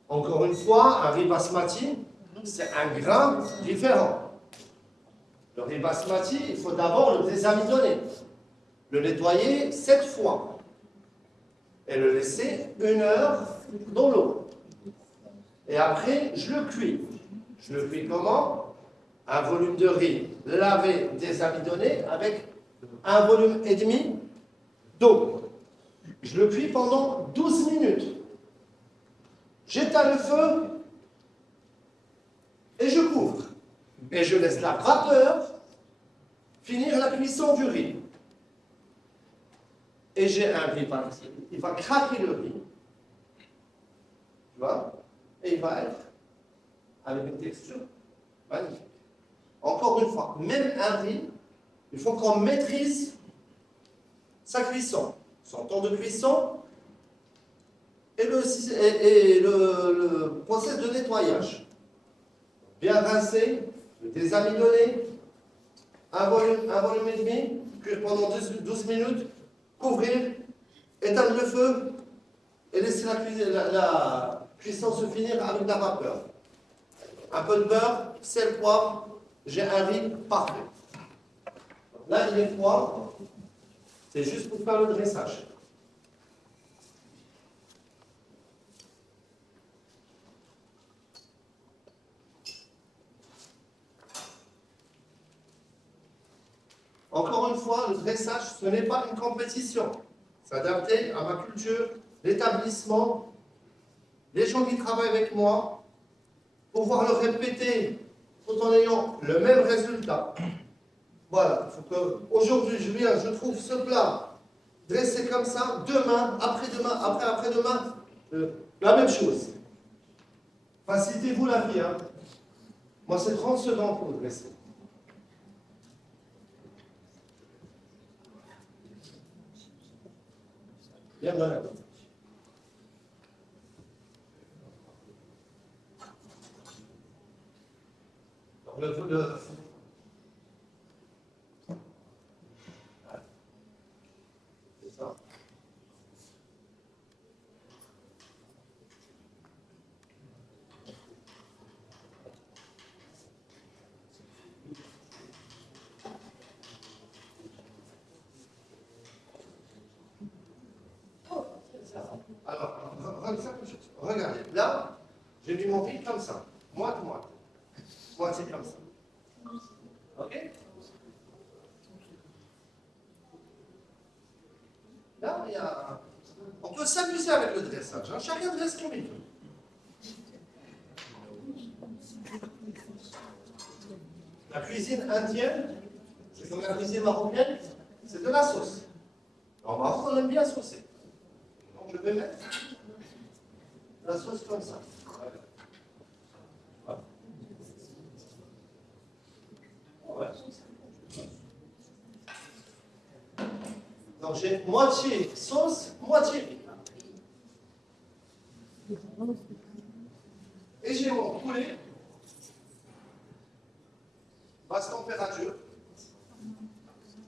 Encore une fois, un riz basmati, c'est un grain différent. Le riz basmati, il faut d'abord le désamidonner, le nettoyer 7 fois et le laisser 1 heure dans l'eau. Et après, je le cuis. Je le cuis comment? Un volume de riz lavé, désamidonné, avec 1,5 volume d'eau. Je le cuis pendant 12 minutes. J'éteins le feu et je couvre. Et je laisse la vapeur finir la cuisson du riz. Et j'ai un riz par ici. Il va craquer le riz. Tu vois? Et il va être avec une texture magnifique. Encore une fois, même un riz, il faut qu'on maîtrise sa cuisson, son temps de cuisson et le process de nettoyage. Bien rincer, le désamidonner, un volume et demi, cuire pendant 12 minutes, couvrir, éteindre le feu et laisser la cuisson se finir avec la vapeur. Un peu de beurre, sel, poivre, j'ai un riz parfait. Là, il est froid, c'est juste pour faire le dressage. Encore une fois, le dressage, ce n'est pas une compétition. S'adapter à ma culture, l'établissement, les gens qui travaillent avec moi, pouvoir le répéter tout en ayant le même résultat. Voilà, il faut que aujourd'hui je viens, je trouve ce plat dressé comme ça, demain, après-demain, après-demain, la même chose. Facilitez-vous la vie. Hein. Moi, c'est 30 secondes pour le dresser. Bien, voilà. C'est ça. Alors, regardez, là, j'ai mis mon riz comme ça, moitié comme ça. Ok? Là, il y a... On peut s'amuser avec le dressage, hein? Chacun dresse comme il veut. La cuisine indienne, c'est comme la cuisine marocaine, c'est de la sauce. En Maroc, on aime bien saucer. Donc je vais mettre la sauce comme ça. Voilà. Ouais. Donc j'ai moitié sauce, moitié riz. Et j'ai mon poulet, basse température.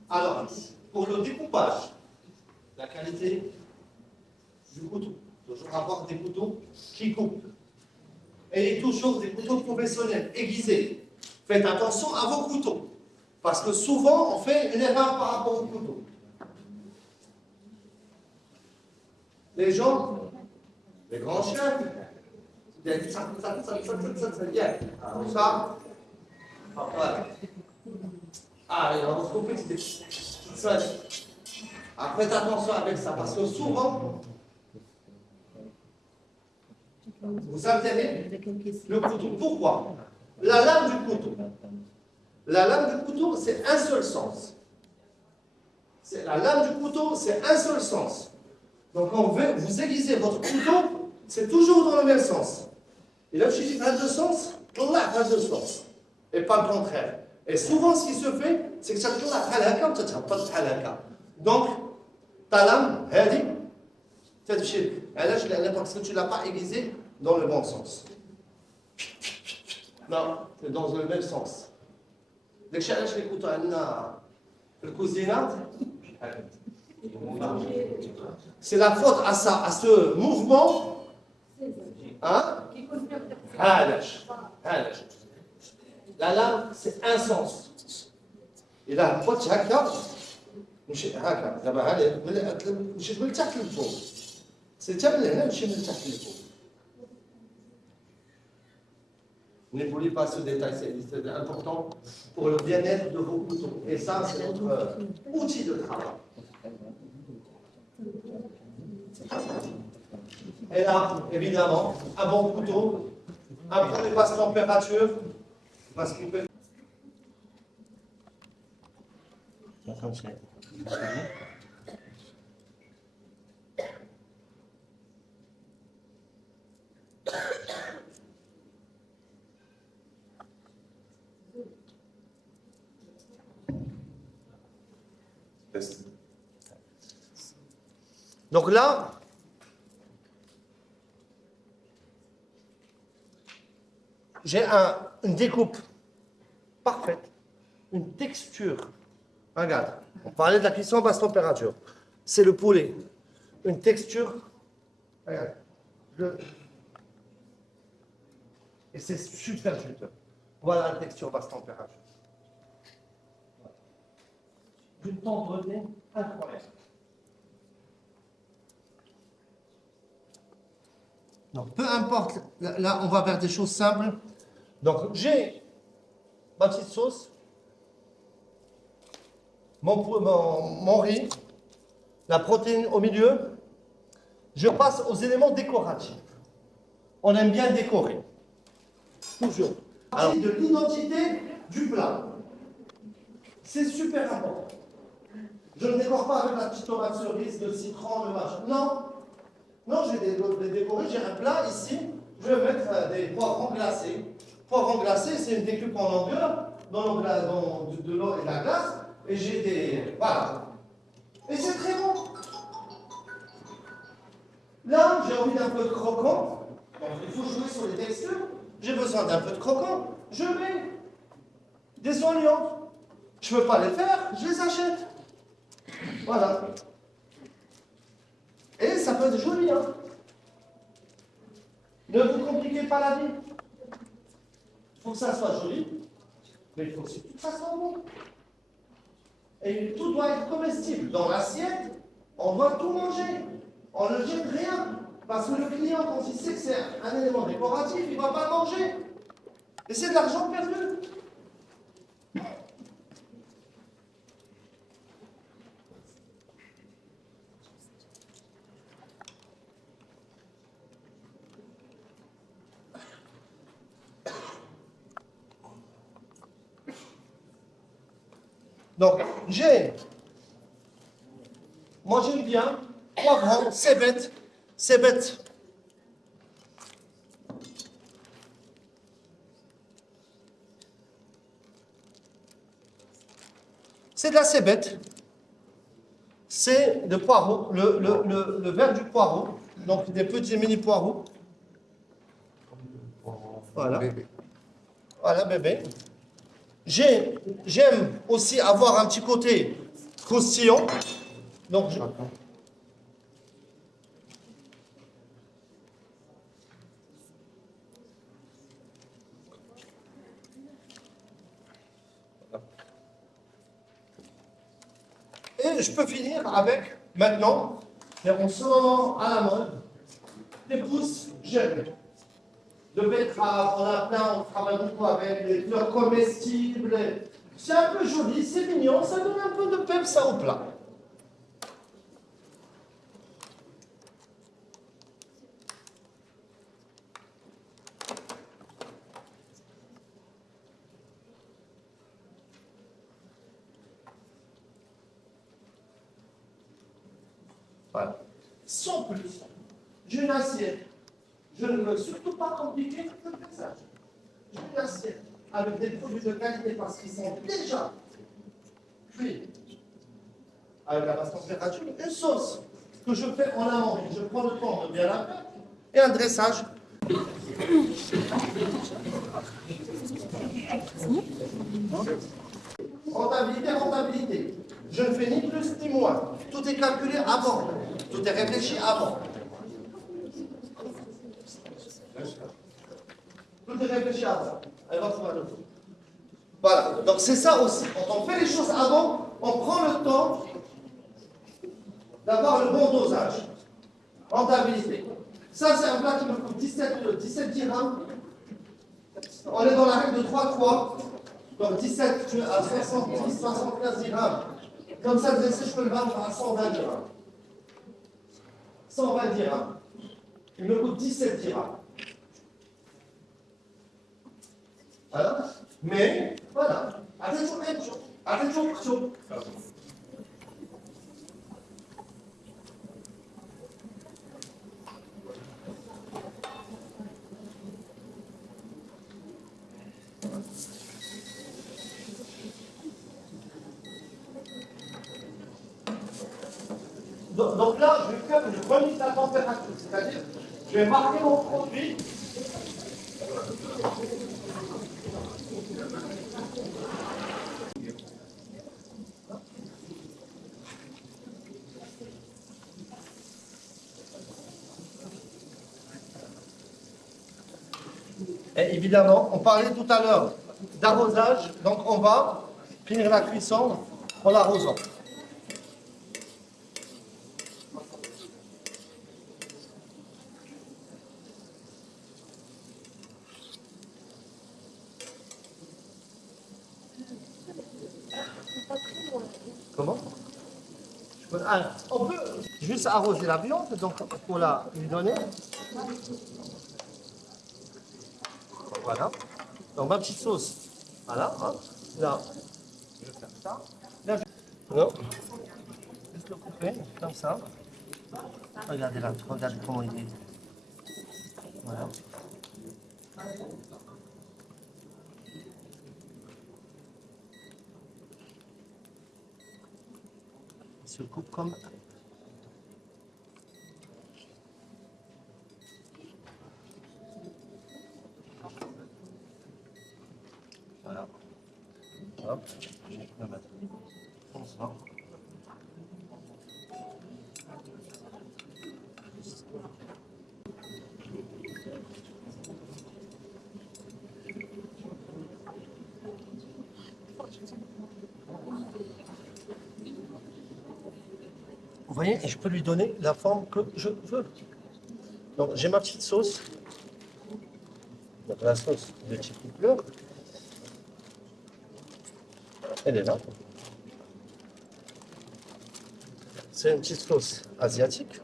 Alors, pour le découpage, la qualité du couteau. Toujours avoir des couteaux qui coupent. Et toujours des couteaux professionnels, aiguisés. Faites attention à vos couteaux. Parce que souvent, on fait une erreur par rapport au couteau. Les gens, les grands chefs, comme ça. Voilà. Ah, il a compris que c'était ça. Ah, faites attention avec ça, parce que souvent, vous enterrez le couteau. Pourquoi? La lame du couteau. La lame du couteau, c'est un seul sens. La lame du couteau, c'est un seul sens. Donc, quand vous aiguisez votre couteau, c'est toujours dans le même sens. Et là, je dis, deux sens, là, deux sens. Et pas le contraire. Et souvent, ce qui se fait, c'est que ça tourne à halaka ou ça ne pas de halaka. Donc, ta lame, elle dit, parce que tu ne l'as pas aiguisée dans le bon sens. Non, c'est dans le même sens. Dès que je les couteaux, le cousinat, c'est la faute à ça, à ce mouvement. Hein? La lame, c'est un sens. Et là, pote هكا مشي هكا دابا هاني مشيت من تحت للفوق. سي حتى من هنا مشي من تحت للفوق. N'oubliez pas ce détail, c'est important pour le bien-être de vos couteaux. Et ça, c'est notre outil de travail. Et là, évidemment, un bon couteau, un premier basse température, parce qu'il peut... Donc là, j'ai une découpe parfaite, une texture. Regarde, on parlait de la cuisson à basse température. C'est le poulet. Une texture. Regarde. Et c'est super juteux. Voilà la texture basse température. Une tendreté incroyable. Donc, peu importe, là, on va vers des choses simples. Donc, j'ai ma petite sauce, mon riz, la protéine au milieu. Je passe aux éléments décoratifs. On aime bien décorer. Toujours. Alors, de l'identité du plat. C'est super important. Je ne décore pas avec la petite tomate cerise, le citron, le machin. Non. Non, je vais décorer. J'ai un plat ici. Je vais mettre des poivrons glacés. Poivrons glacés, c'est une découpe en longueur dans de l'eau et de la glace. Et j'ai des... Voilà. Et c'est très bon. Là, j'ai envie d'un peu de croquant. Donc, il faut jouer sur les textures. J'ai besoin d'un peu de croquant. Je mets des oignons. Je ne peux pas les faire, je les achète. Voilà. Et ça peut être joli, hein. Ne vous compliquez pas la vie. Il faut que ça soit joli, mais il faut aussi que ça soit bon. Et tout doit être comestible. Dans l'assiette, on doit tout manger. On ne jette rien. Parce que le client, quand il sait que c'est un élément décoratif, il ne va pas le manger. Et c'est de l'argent perdu. Donc, moi j'aime bien, poivron, c'est bête. C'est de la cébette. C'est de poireau, le vert du poireau, donc des petits mini poireaux. Voilà. Voilà, bébé. J'aime aussi avoir un petit côté croustillant. Donc, je peux finir avec, maintenant, et on sort à la mode, des pousses jeunes. De betterave, on a plein, on travaille beaucoup avec les fleurs comestibles. C'est un peu joli, c'est mignon, ça donne un peu de peps au plat. Voilà. Sans plus, j'ai une assiette. Je ne veux surtout pas compliquer le message. J'ai une assiette avec des produits de qualité parce qu'ils sont déjà cuits avec la basse température. Une sauce que je fais en amont. Je prends le temps de bien la faire. Et un dressage. Rentabilité, rentabilité. Je ne fais ni plus ni moins. Tout est calculé avant. Tout est réfléchi avant. Tout est réfléchi avant. Elle va trouver le tout. Voilà. Donc c'est ça aussi. Quand on fait les choses avant, on prend le temps d'avoir le bon dosage. Rentabilité. Ça, c'est un plat qui me coûte 17 dirhams. On est dans la règle de 3-3. Donc 17 à 70, 75 dirhams. Comme ça, je peux le vendre à 120 dirhams. 120 dirhams. Il me coûte 17 dirhams. Voilà. Mais, voilà. Attention. Donc là, je vais faire une remise de la température, c'est-à-dire, je vais marquer mon produit. Et évidemment, on parlait tout à l'heure d'arrosage, donc on va finir la cuisson en l'arrosant. Comment? On peut juste arroser la viande, donc pour la lui donner. Voilà. Donc ma petite sauce. Voilà. Hein. Là, je vais faire ça. Là, non. Juste le couper, comme ça. Regardez là, regardez comment il est. Voilà. Il se coupe comme. Voilà. Hop, je vais le mettre comme ça. Vous voyez, et je peux lui donner la forme que je veux. Donc j'ai ma petite sauce. Donc la sauce de chicken fleur. Elle est là. C'est une petite sauce asiatique.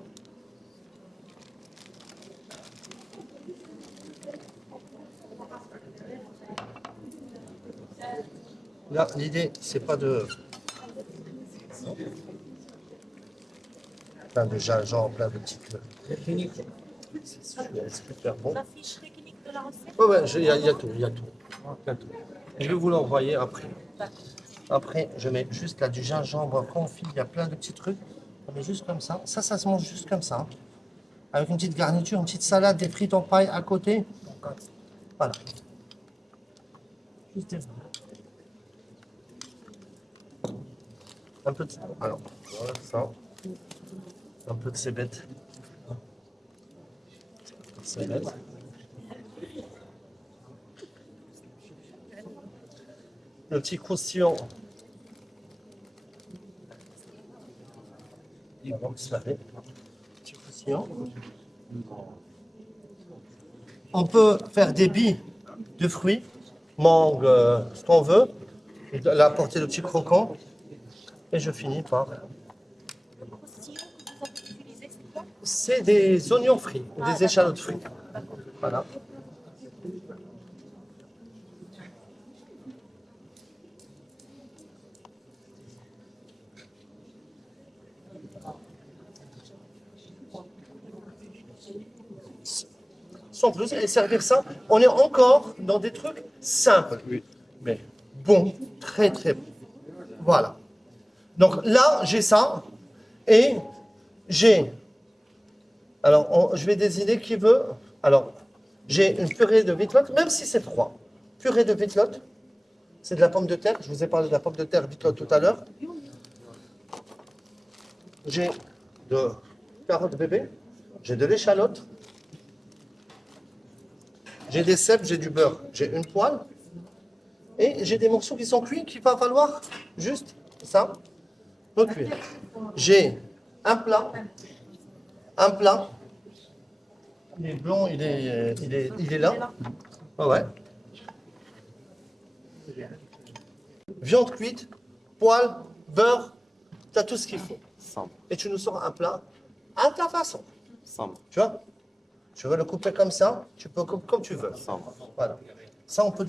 Là, l'idée, c'est pas de... Plein de gingembre, plein de petites... C'est super bon. La fiche technique de la recette. Ouais, il y a tout, il y a tout. Il y a tout. Je vais vous l'envoyer après. Après, je mets juste là du gingembre confit, il y a plein de petits trucs. On met juste comme ça. Ça se mange juste comme ça. Avec une petite garniture, une petite salade, des frites en paille à côté. Voilà. Juste des... Un peu de... Alors, voilà ça. Un peu de cébette. Cébette. Le petit croustillant On va se laver. Petit croustillant. On peut faire des billes de fruits, mangue, ce qu'on veut. Là, apporter le petit croquant. Et je finis par... C'est des oignons frits, ou des échalotes frites. Voilà. Sans plus, et servir ça, on est encore dans des trucs simples, mais bon, très très bon. Voilà. Donc là, j'ai ça, et j'ai... Alors, je vais désigner qui veut. Alors, j'ai une purée de vitlotte, même si c'est froid. Purée de vitlotte, c'est de la pomme de terre. Je vous ai parlé de la pomme de terre vitlotte tout à l'heure. J'ai de carottes bébé, j'ai de l'échalote, j'ai des cèpes, j'ai du beurre, j'ai une poêle, et j'ai des morceaux qui sont cuits, qui va falloir juste ça, recuire. J'ai un plat. Il est blanc, il est là. Ah ouais. Viande cuite, poêle, beurre, tu as tout ce qu'il faut. Et tu nous sors un plat à ta façon. Tu vois? Tu veux le couper comme ça, tu peux couper comme tu veux. Voilà. Ça, on peut